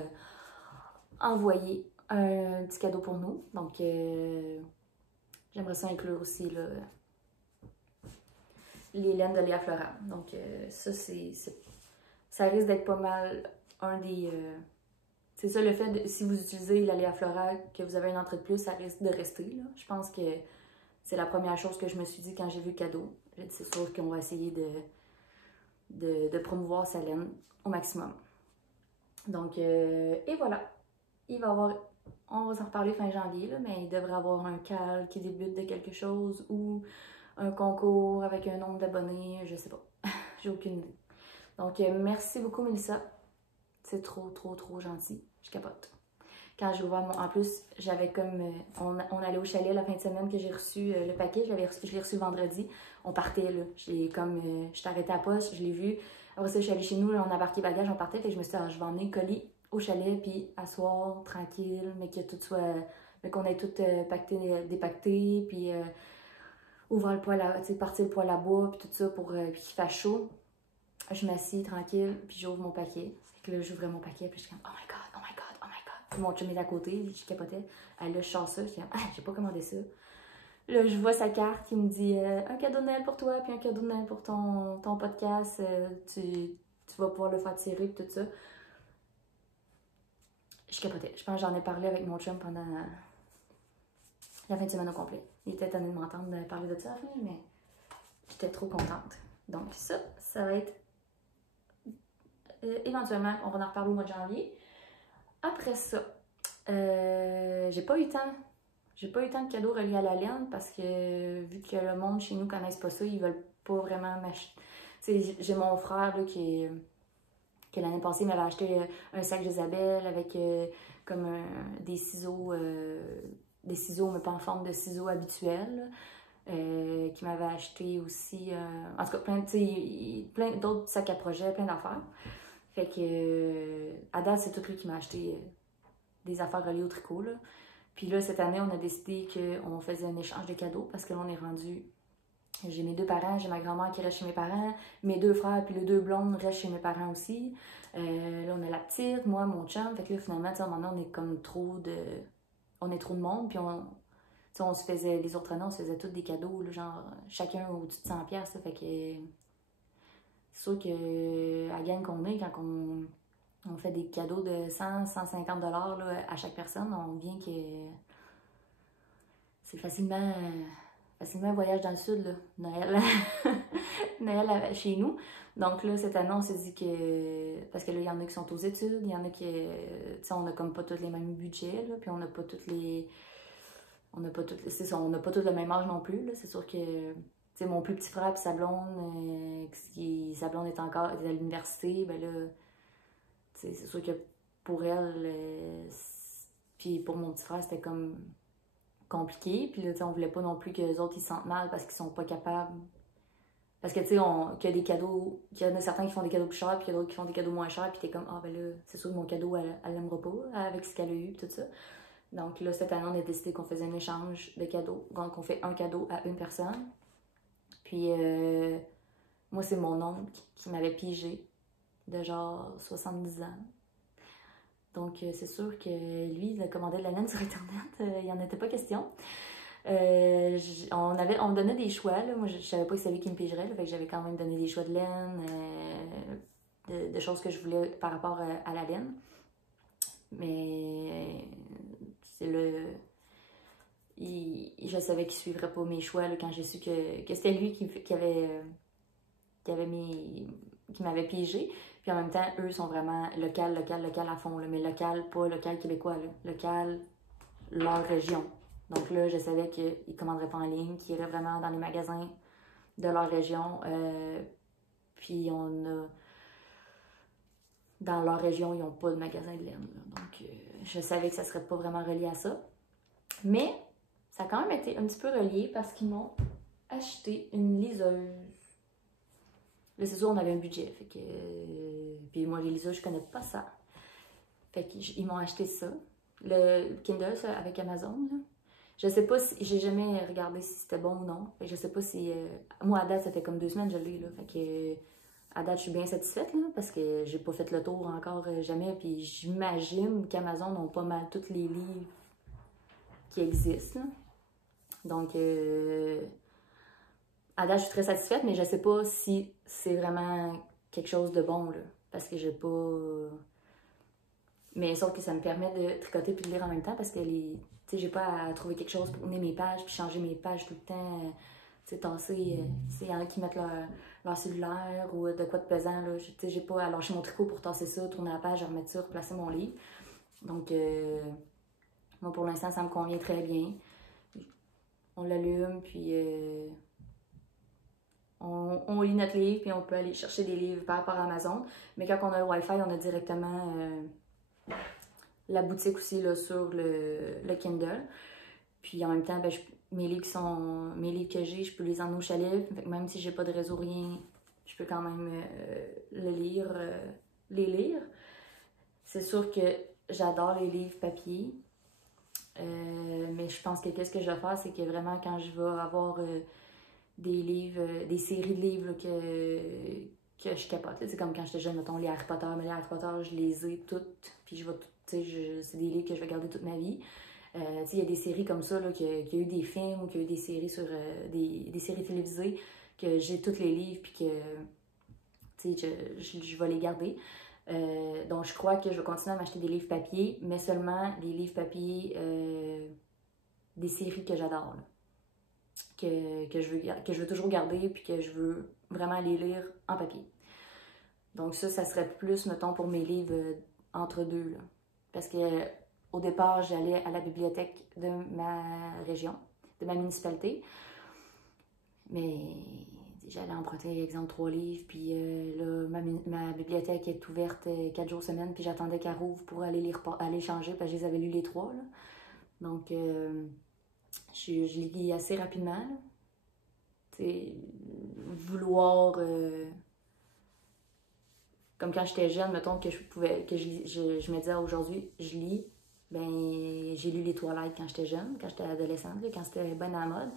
envoyé un petit cadeau pour nous. Donc, j'aimerais ça inclure aussi là, les laines de Léa Flora. Donc, ça risque d'être pas mal un des... c'est ça, le fait de, si vous utilisez la Léa Flora, que vous avez une entrée de plus, ça risque de rester. Là. Je pense que c'est la première chose que je me suis dit quand j'ai vu le cadeau. J'ai dit, c'est sûr qu'on va essayer de promouvoir sa laine au maximum. Donc, et voilà. Il va y avoir, on va s'en reparler fin janvier, là, mais il devrait y avoir un cal qui débute de quelque chose ou un concours avec un nombre d'abonnés, je sais pas. J'ai aucune idée. Donc, merci beaucoup, Mélissa. C'est trop gentil. Je capote. quand j'ai ouvert mon... En plus, j'avais comme... on allait au chalet la fin de semaine que j'ai reçu le paquet. Je l'ai reçu le vendredi. On partait, là. J'ai comme... je suis arrêtée à la poste, je l'ai vu. Après ça, je suis allée chez nous, là, on a embarqué bagage, on partait. Fait que je me suis dit, je vais emmener le colis au chalet, puis asseoir, tranquille, mais que tout soit... mais qu'on ait tout dépacté, puis ouvrir le poêle à... Tu sais, partir le poêle à bois, puis tout ça, pour... puis qu'il fasse chaud. Je m'assieds tranquille, puis j'ouvre mon paquet. Fait que là, j'ouvrais mon paquet, puis je suis comme, oh my god, oh my god, oh my god. Puis mon chum est à côté, je capotais. Là, je sors ça, je suis comme, ah, j'ai pas commandé ça. Là, je vois sa carte, il me dit, un cadeau de Noël pour toi, puis un cadeau de Noël pour ton podcast. Tu vas pouvoir le faire tirer, puis tout ça. Je capotais. Je pense que j'en ai parlé avec mon chum pendant la fin de semaine au complet. Il était étonné de m'entendre parler de ça à la fin, mais j'étais trop contente. Donc ça va être... éventuellement, on va en reparler au mois de janvier. Après ça, j'ai pas eu le temps. J'ai pas eu le temps de cadeaux reliés à la laine parce que vu que le monde chez nous connaisse pas ça, ils veulent pas vraiment m'acheter. J'ai mon frère là, qui l'année passée m'avait acheté un sac Jésabelle avec comme des ciseaux, mais pas en forme de ciseaux habituels. Qui m'avait acheté aussi, en tout cas, plein d'autres sacs à projet, plein d'affaires. Fait que, à date, c'est tout lui qui m'a acheté des affaires reliées au tricot, là. Puis là, cette année, on a décidé qu'on faisait un échange de cadeaux parce que là, on est rendu... J'ai mes 2 parents, j'ai ma grand-mère qui reste chez mes parents, mes 2 frères puis les 2 blondes restent chez mes parents aussi. Là, on a la petite, moi, mon chum. Fait que là, finalement, à un moment donné, on est comme trop de... On est trop de monde, puis on se faisait... Les autres années, on se faisait tous des cadeaux, là, genre chacun au-dessus de 100$, là, fait que... C'est sûr que à la gang qu'on est, quand on fait des cadeaux de 100-150$ là, à chaque personne, on vient que c'est facilement un voyage dans le sud, là, Noël. Noël chez nous. Donc là, cette année, on s'est dit que... Parce que là, il y en a qui sont aux études, il y en a qui... Tu sais, on n'a comme pas tous les mêmes budgets, là, puis on n'a pas toutes les... C'est ça, on n'a pas tous le même âge non plus, là. C'est sûr que... Tu sais, mon plus petit frère et sa blonde, sa blonde est à l'université, ben là, tu sais, c'est sûr que pour elle, puis pour mon petit frère, c'était comme compliqué. Puis là, tu sais, on voulait pas non plus que les autres, ils se sentent mal parce qu'ils sont pas capables. Parce que, tu sais, qu'il y a des cadeaux, qu'il y en a certains qui font des cadeaux plus chers, puis il y a d'autres qui font des cadeaux moins chers, puis t'es comme, ah ben là, c'est sûr que mon cadeau, elle l'aimera pas, avec ce qu'elle a eu, tout ça. Donc là, cette année, on a décidé qu'on faisait un échange de cadeaux. Donc, on fait un cadeau à une personne. Puis, moi, c'est mon oncle qui m'avait pigé de genre 70 ans. Donc, c'est sûr que lui, il a commandé de la laine sur Internet. Il n'y en était pas question. On me donnait des choix. Là. Moi, je savais pas que c'était lui qui me pigerait. Là, fait que j'avais quand même donné des choix de laine, de choses que je voulais par rapport à la laine. Mais c'est je savais qu'il ne suivrait pas mes choix là, quand j'ai su que c'était lui qui m'avait piégé. Puis en même temps, eux sont vraiment local à fond. Là, mais local, pas local québécois. Là. Local, leur région. Donc là, je savais qu'ils ne commanderaient pas en ligne, qu'ils iraient vraiment dans les magasins de leur région. Puis dans leur région, ils n'ont pas de magasin de laine. Là. Donc je savais que ça ne serait pas vraiment relié à ça. Mais ça a quand même été un petit peu relié parce qu'ils m'ont acheté une liseuse. Là, c'est sûr, on avait un budget. Fait que, puis moi, les liseuses, je connais pas ça. Fait qu'ils m'ont acheté ça. Le Kindle, ça, avec Amazon. Là. Je sais pas si... J'ai jamais regardé si c'était bon ou non. Fait que je sais pas si... moi, à date, ça fait comme 2 semaines que je l'ai. Là. Fait que... À date, je suis bien satisfaite, là, parce que j'ai pas fait le tour encore jamais. Puis j'imagine qu'Amazon ont pas mal tous les livres qui existent. Là. Donc... à date, je suis très satisfaite, mais je sais pas si c'est vraiment quelque chose de bon, là. Parce que j'ai pas... Mais sauf que ça me permet de tricoter puis de lire en même temps parce que tu sais, j'ai pas à trouver quelque chose pour tourner mes pages puis changer mes pages tout le temps. Tu sais, tasser... il y en a qui mettent leur cellulaire ou de quoi de pesant, là. Tu sais, j'ai pas à lâcher mon tricot pour tasser ça, tourner la page, remettre ça, replacer mon livre. Donc, moi, pour l'instant, ça me convient très bien. On l'allume, puis... on lit notre livre, puis on peut aller chercher des livres par rapport à Amazon. Mais quand on a le Wi-Fi, on a directement la boutique aussi là, sur le Kindle. Puis en même temps, ben, mes livres que j'ai, je peux les emmener au chalet. Fait que même si j'ai pas de réseau, rien, je peux quand même les lire. C'est sûr que j'adore les livres papier. Mais je pense que qu'est-ce que je vais faire, c'est que vraiment quand je vais avoir des livres, des séries de livres là, que je capote. C'est comme quand j'étais jeune, mettons, les Harry Potter, mais les Harry Potter, je les ai toutes, puis je vais c'est des livres que je vais garder toute ma vie. Il y a des séries comme ça, qu'il y a eu des films ou qu'il y a eu des séries sur des séries télévisées, que j'ai tous les livres, puis que je vais les garder. Donc, je crois que je vais continuer à m'acheter des livres papier, mais seulement les livres papier des séries que j'adore, que je veux toujours garder, puis que je veux vraiment les lire en papier. Donc ça serait plus, mettons, pour mes livres entre deux, là. Parce que au départ, j'allais à la bibliothèque de ma région, de ma municipalité, mais j'allais emprunter, exemple, 3 livres, puis là, ma bibliothèque est ouverte 4 jours semaine, puis j'attendais qu'elle rouvre pour aller changer, parce que je les avais lus les 3, là. Donc, je les lis assez rapidement, là. Vouloir... comme quand j'étais jeune, mettons, que je me disais aujourd'hui, je lis, ben j'ai lu les Toilettes quand j'étais jeune, quand j'étais adolescente, là, quand c'était bien à la mode.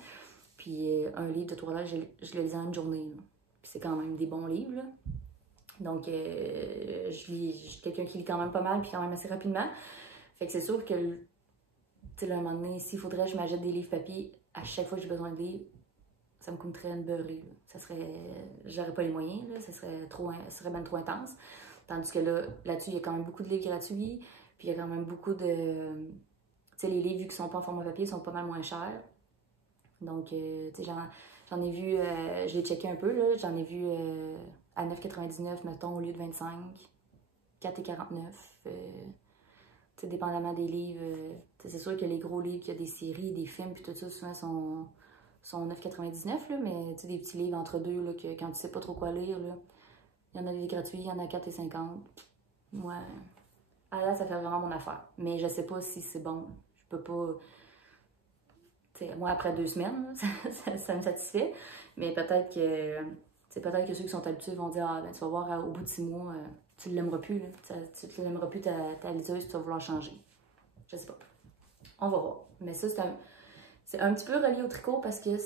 Puis un livre de Toilettes, je le lisais en une journée, là. Puis c'est quand même des bons livres, là. Donc, je suis quelqu'un qui lit quand même pas mal, puis quand même assez rapidement. Fait que c'est sûr que, tu sais, à un moment donné, s'il faudrait que je m'achète des livres papier à chaque fois que j'ai besoin de livres, ça me coûterait une beurrée, là. Ça serait... J'aurais pas les moyens, là. Ça serait même trop intense. Tandis que là-dessus, il y a quand même beaucoup de livres gratuits. Puis il y a quand même beaucoup de... Tu sais, les livres, vu qu'ils sont pas en format papier, sont pas mal moins chers. Donc, tu sais, j'en ai vu... je l'ai checké un peu, là. J'en ai vu à 9,99, mettons, au lieu de 25. 4,49. Tu sais, dépendamment des livres. C'est sûr que les gros livres, qu'il y a des séries, des films, puis tout ça, souvent sont 9,99, là, mais tu sais, des petits livres entre deux, là, que quand tu sais pas trop quoi lire, là, il y en a des gratuits, il y en a 4,50. Moi, là, ça fait vraiment mon affaire. Mais je sais pas si c'est bon. Je peux pas... Tu sais, moi, après 2 semaines, là, ça me satisfait. Mais peut-être que ceux qui sont habitués vont dire, ah, ben, tu vas voir, au bout de 6 mois, tu ne l'aimeras plus, là. Tu ne l'aimeras plus, ta liseuse, tu vas vouloir changer. Je sais pas. On va voir. Mais ça, c'est un petit peu relié au tricot parce que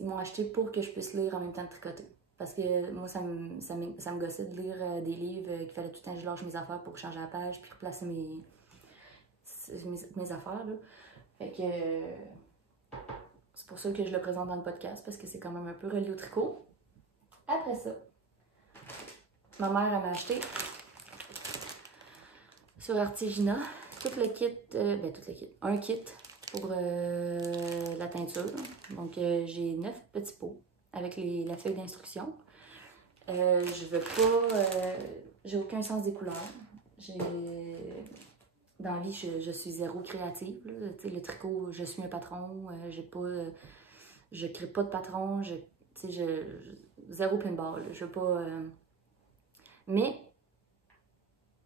ils m'ont acheté pour que je puisse lire en même temps de tricoter. Parce que moi, ça me gossait de lire des livres qu'il fallait tout le temps que je lâche mes affaires pour changer la page puis replacer mes affaires, là. Fait que c'est pour ça que je le présente dans le podcast parce que c'est quand même un peu relié au tricot. Après ça, ma mère m'a acheté sur Artigina tout le kit, un kit pour la teinture. Donc, j'ai 9 petits pots avec la feuille d'instruction. Je veux pas... j'ai aucun sens des couleurs. Dans la vie, je suis zéro créative. Le tricot, je suis un patron. Je crée pas de patron. Zéro pinball. Je veux pas... Mais...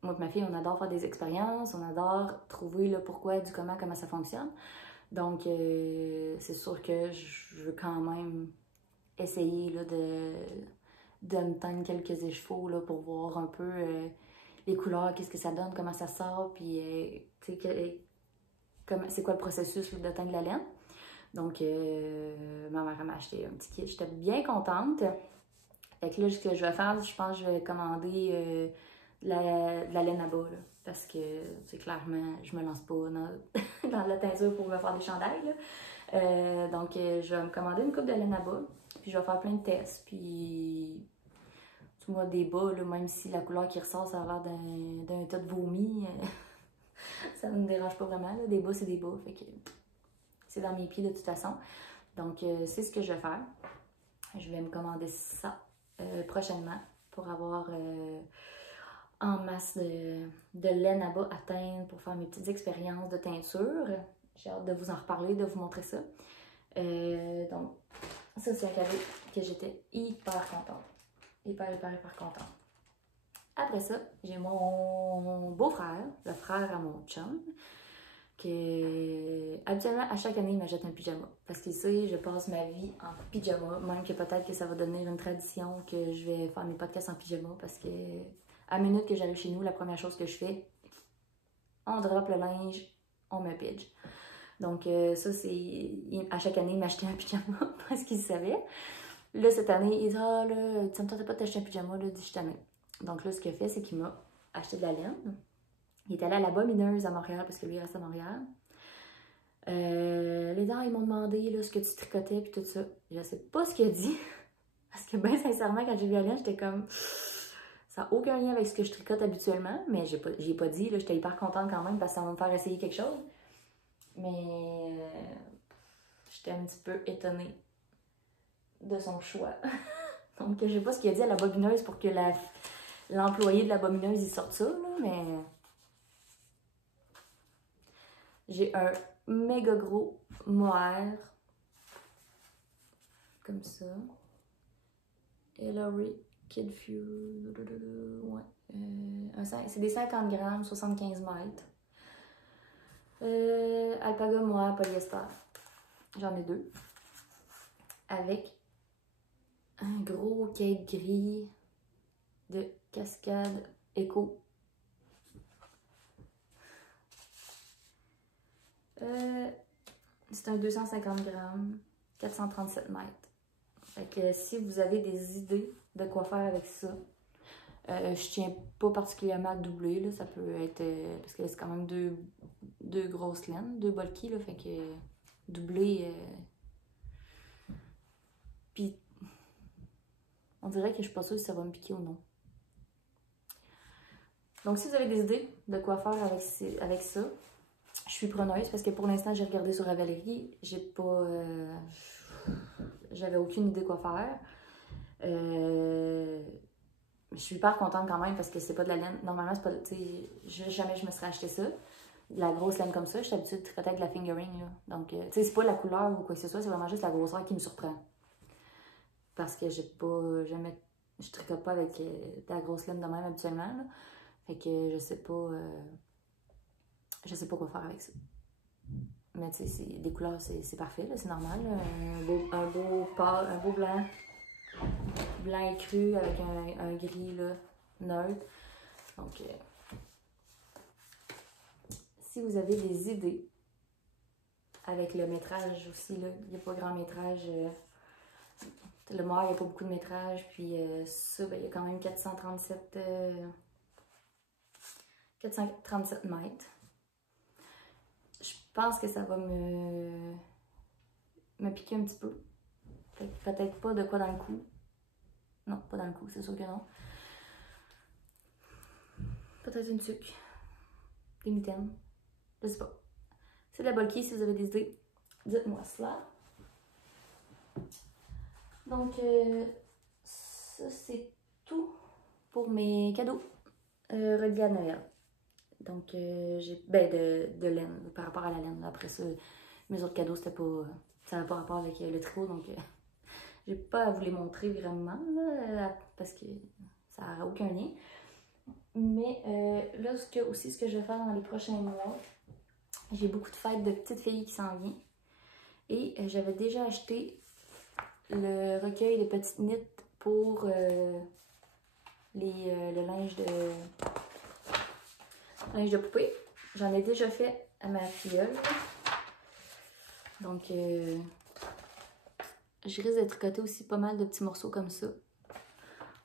Moi et ma fille, on adore faire des expériences, on adore trouver le pourquoi, du comment ça fonctionne. Donc, c'est sûr que je veux quand même essayer là, de me teindre quelques échevaux là, pour voir un peu les couleurs, qu'est-ce que ça donne, comment ça sort, puis c'est quoi le processus là, de teindre la laine. Donc, ma mère m'a acheté un petit kit, j'étais bien contente. Fait que là, ce que je vais faire, je pense que je vais commander... de la laine à bas, là, parce que c'est clairement, je me lance pas dans la teinture pour me faire des chandails, là. Donc, je vais me commander une coupe de laine à bas, puis je vais faire plein de tests, puis tu vois, des bas, là, même si la couleur qui ressort, ça a l'air d'un tas de vomi, ça ne me dérange pas vraiment, là. Des bas, c'est des bas, fait que c'est dans mes pieds de toute façon. Donc, c'est ce que je vais faire. Je vais me commander ça prochainement pour avoir... en masse de laine à bas à teindre pour faire mes petites expériences de teinture. J'ai hâte de vous en reparler, de vous montrer ça. Donc, ça, c'est un cadeau que j'étais hyper contente. Hyper contente. Après ça, j'ai mon beau-frère, le frère à mon chum, qui habituellement, à chaque année, il m'achète un pyjama. Parce qu'il sait, je passe ma vie en pyjama, même que peut-être que ça va devenir une tradition que je vais faire mes podcasts en pyjama, parce que à la minute que j'arrive chez nous, la première chose que je fais, on drop le linge, on me pidge. Donc ça, c'est... À chaque année, il m'achetait un pyjama parce qu'il savait. Là, cette année, il dit « Ah, là, ça me tentait pas de t'acheter un pyjama, là, dis je t'amène. » Donc là, ce qu'il a fait, c'est qu'il m'a acheté de la laine. Il est allé à la Bas-Mineuse à Montréal, parce que lui, il reste à Montréal. Les dents, ils m'ont demandé là, ce que tu tricotais, puis tout ça. Je sais pas ce qu'il a dit. Parce que, bien sincèrement, quand j'ai vu la laine, j'étais comme... Ça n'a aucun lien avec ce que je tricote habituellement, mais j'ai pas dit, là, j'étais hyper contente quand même, parce que ça va me faire essayer quelque chose. Mais j'étais un petit peu étonnée de son choix. Donc, je sais pas ce qu'il a dit à la bobineuse pour que l'employé de la bobineuse il sorte ça, là, mais j'ai un méga gros mohair comme ça. Hillary Kid Few. Ouais. C'est des 50 grammes, 75 mètres. Alpaga mohair polyester. J'en ai 2. Avec un gros cape gris de Cascade Eco. C'est un 250 grammes, 437 mètres. Fait que si vous avez des idées de quoi faire avec ça, je tiens pas particulièrement à doubler, là, ça peut être, parce que c'est quand même deux grosses laines, 2 bulky, là, fait que doubler, puis on dirait que je suis pas sûre si ça va me piquer ou non. Donc si vous avez des idées de quoi faire avec ça, je suis preneuse parce que pour l'instant j'ai regardé sur Ravelry, j'ai pas... j'avais aucune idée quoi faire. Je suis hyper contente quand même parce que c'est pas de la laine. Normalement, c'est pas. Jamais je me serais acheté ça. De la grosse laine comme ça. Je suis habituée de tricoter avec de la fingering. Là. Donc, tu sais, c'est pas la couleur ou quoi que ce soit, c'est vraiment juste la grosseur qui me surprend. Parce que j'ai pas. Jamais. Je tricote pas avec de la grosse laine de même habituellement. Là. Fait que je sais pas. Je sais pas quoi faire avec ça. Mais tu sais, des couleurs, c'est parfait, c'est normal. Un beau blanc écru avec un gris là, neutre. Donc, si vous avez des idées avec le métrage aussi, là, il n'y a pas grand métrage. Le moire, il n'y a pas beaucoup de métrage. Puis ça, ben, il y a quand même 437 mètres. Je pense que ça va me piquer un petit peu. Peut-être pas de quoi dans le cou. Non, pas dans le cou, c'est sûr que non. Peut-être une tuque. Des mitaines. Je sais pas. C'est de la bulky, si vous avez des idées, dites-moi cela. Donc, ça c'est tout pour mes cadeaux reliés à Noël. Donc, j'ai de laine, par rapport à la laine. Après ça, mes autres cadeaux, c'était pas. Ça n'avait pas rapport avec le tricot, donc j'ai pas à vous les montrer vraiment, là, parce que ça n'a aucun lien. Mais là, ce que je vais faire dans les prochains mois, j'ai beaucoup de fêtes de petites filles qui s'en viennent. Et j'avais déjà acheté le recueil de petites knits pour le linge de poupée. J'en ai déjà fait à ma filleule. Donc, je risque de tricoter aussi pas mal de petits morceaux comme ça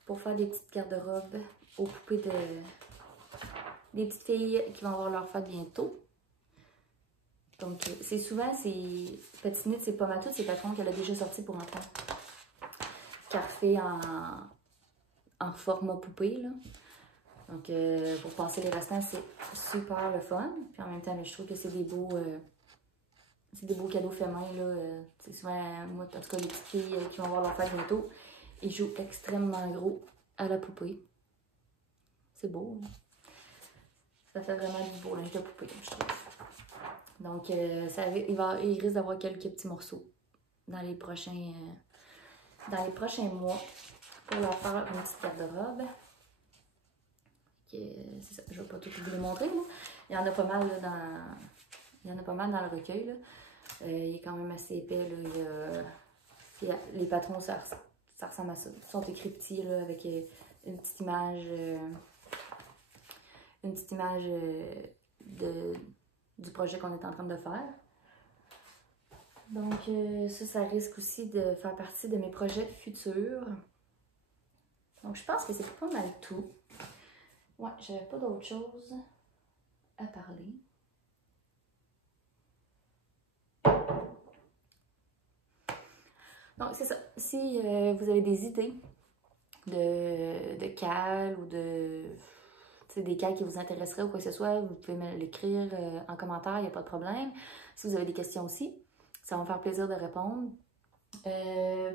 pour faire des petites garde-robes aux poupées des petites filles qui vont avoir leur fête bientôt. Donc, c'est souvent ces petites knits, c'est pas mal toutes ces patrons qu'elle a déjà sortis pour enfants. Qu'elle refait en format poupée, là. Donc, pour passer les restants, c'est super le fun. Puis en même temps, je trouve que c'est des beaux cadeaux faits main, là. C'est souvent, moi, en tout cas, les petites filles qui vont avoir leur fête bientôt, ils jouent extrêmement gros à la poupée. C'est beau, hein? Ça fait vraiment du beau linge de poupée, je trouve. Donc, il risque d'avoir quelques petits morceaux dans les prochains mois pour leur faire une petite garde-robe. c'est ça, je vais pas tout vous les montrer, là. Il y en a pas mal là, il y en a pas mal dans le recueil, là. Il est quand même assez épais, là. Les patrons, ça ressemble à ça. Ils sont écrits petits, là, avec une petite image, du projet qu'on est en train de faire. Donc, ça risque aussi de faire partie de mes projets futurs. Donc, je pense que c'est pas mal tout. Ouais, j'avais pas d'autre chose à parler. Donc, c'est ça. Si vous avez des idées de cales ou des cales qui vous intéresseraient ou quoi que ce soit, vous pouvez me l'écrire en commentaire, il n'y a pas de problème. Si vous avez des questions aussi, ça va me faire plaisir de répondre.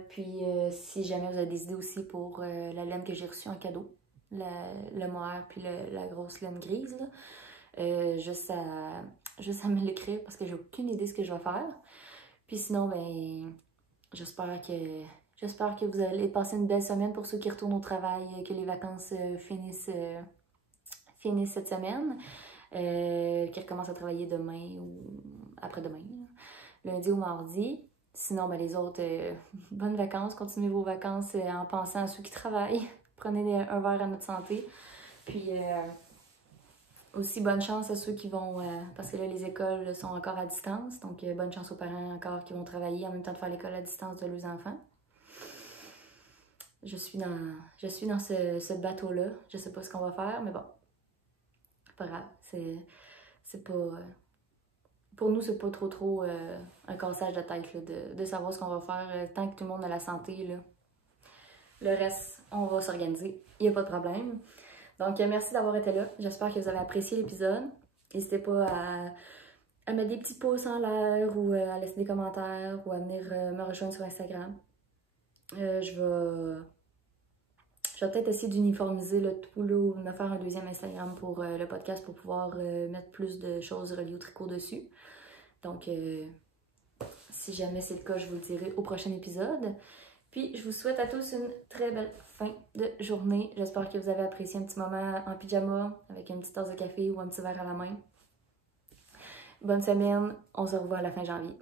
Puis, si jamais vous avez des idées aussi pour la laine que j'ai reçue en cadeau, le mohair puis la grosse laine grise, là, juste à me l'écrire parce que j'ai aucune idée de ce que je vais faire. Puis sinon, ben, j'espère que vous allez passer une belle semaine pour ceux qui retournent au travail, que les vacances finissent cette semaine, qui recommencent à travailler demain ou après-demain, lundi ou mardi. Sinon, ben, les autres, bonnes vacances, continuez vos vacances en pensant à ceux qui travaillent. Prenez un verre à notre santé. Puis aussi, bonne chance à ceux qui vont, parce que là, les écoles sont encore à distance. Donc, bonne chance aux parents encore qui vont travailler en même temps de faire l'école à distance de leurs enfants. Je suis dans ce bateau-là. Je sais pas ce qu'on va faire, mais bon. Pas grave. C'est pas... pour nous, c'est pas trop un cassage de tête là, de savoir ce qu'on va faire tant que tout le monde a la santé. Là. Le reste, on va s'organiser. Il n'y a pas de problème. Donc, merci d'avoir été là. J'espère que vous avez apprécié l'épisode. N'hésitez pas à mettre des petits pouces en l'air ou à laisser des commentaires ou à venir me rejoindre sur Instagram. Je vais peut-être essayer d'uniformiser le tout, là, ou me faire un deuxième Instagram pour le podcast pour pouvoir mettre plus de choses reliées au tricot dessus. Donc, si jamais c'est le cas, je vous le dirai au prochain épisode. Puis, je vous souhaite à tous une très belle fin de journée. J'espère que vous avez apprécié un petit moment en pyjama avec une petite tasse de café ou un petit verre à la main. Bonne semaine, on se revoit à la fin janvier.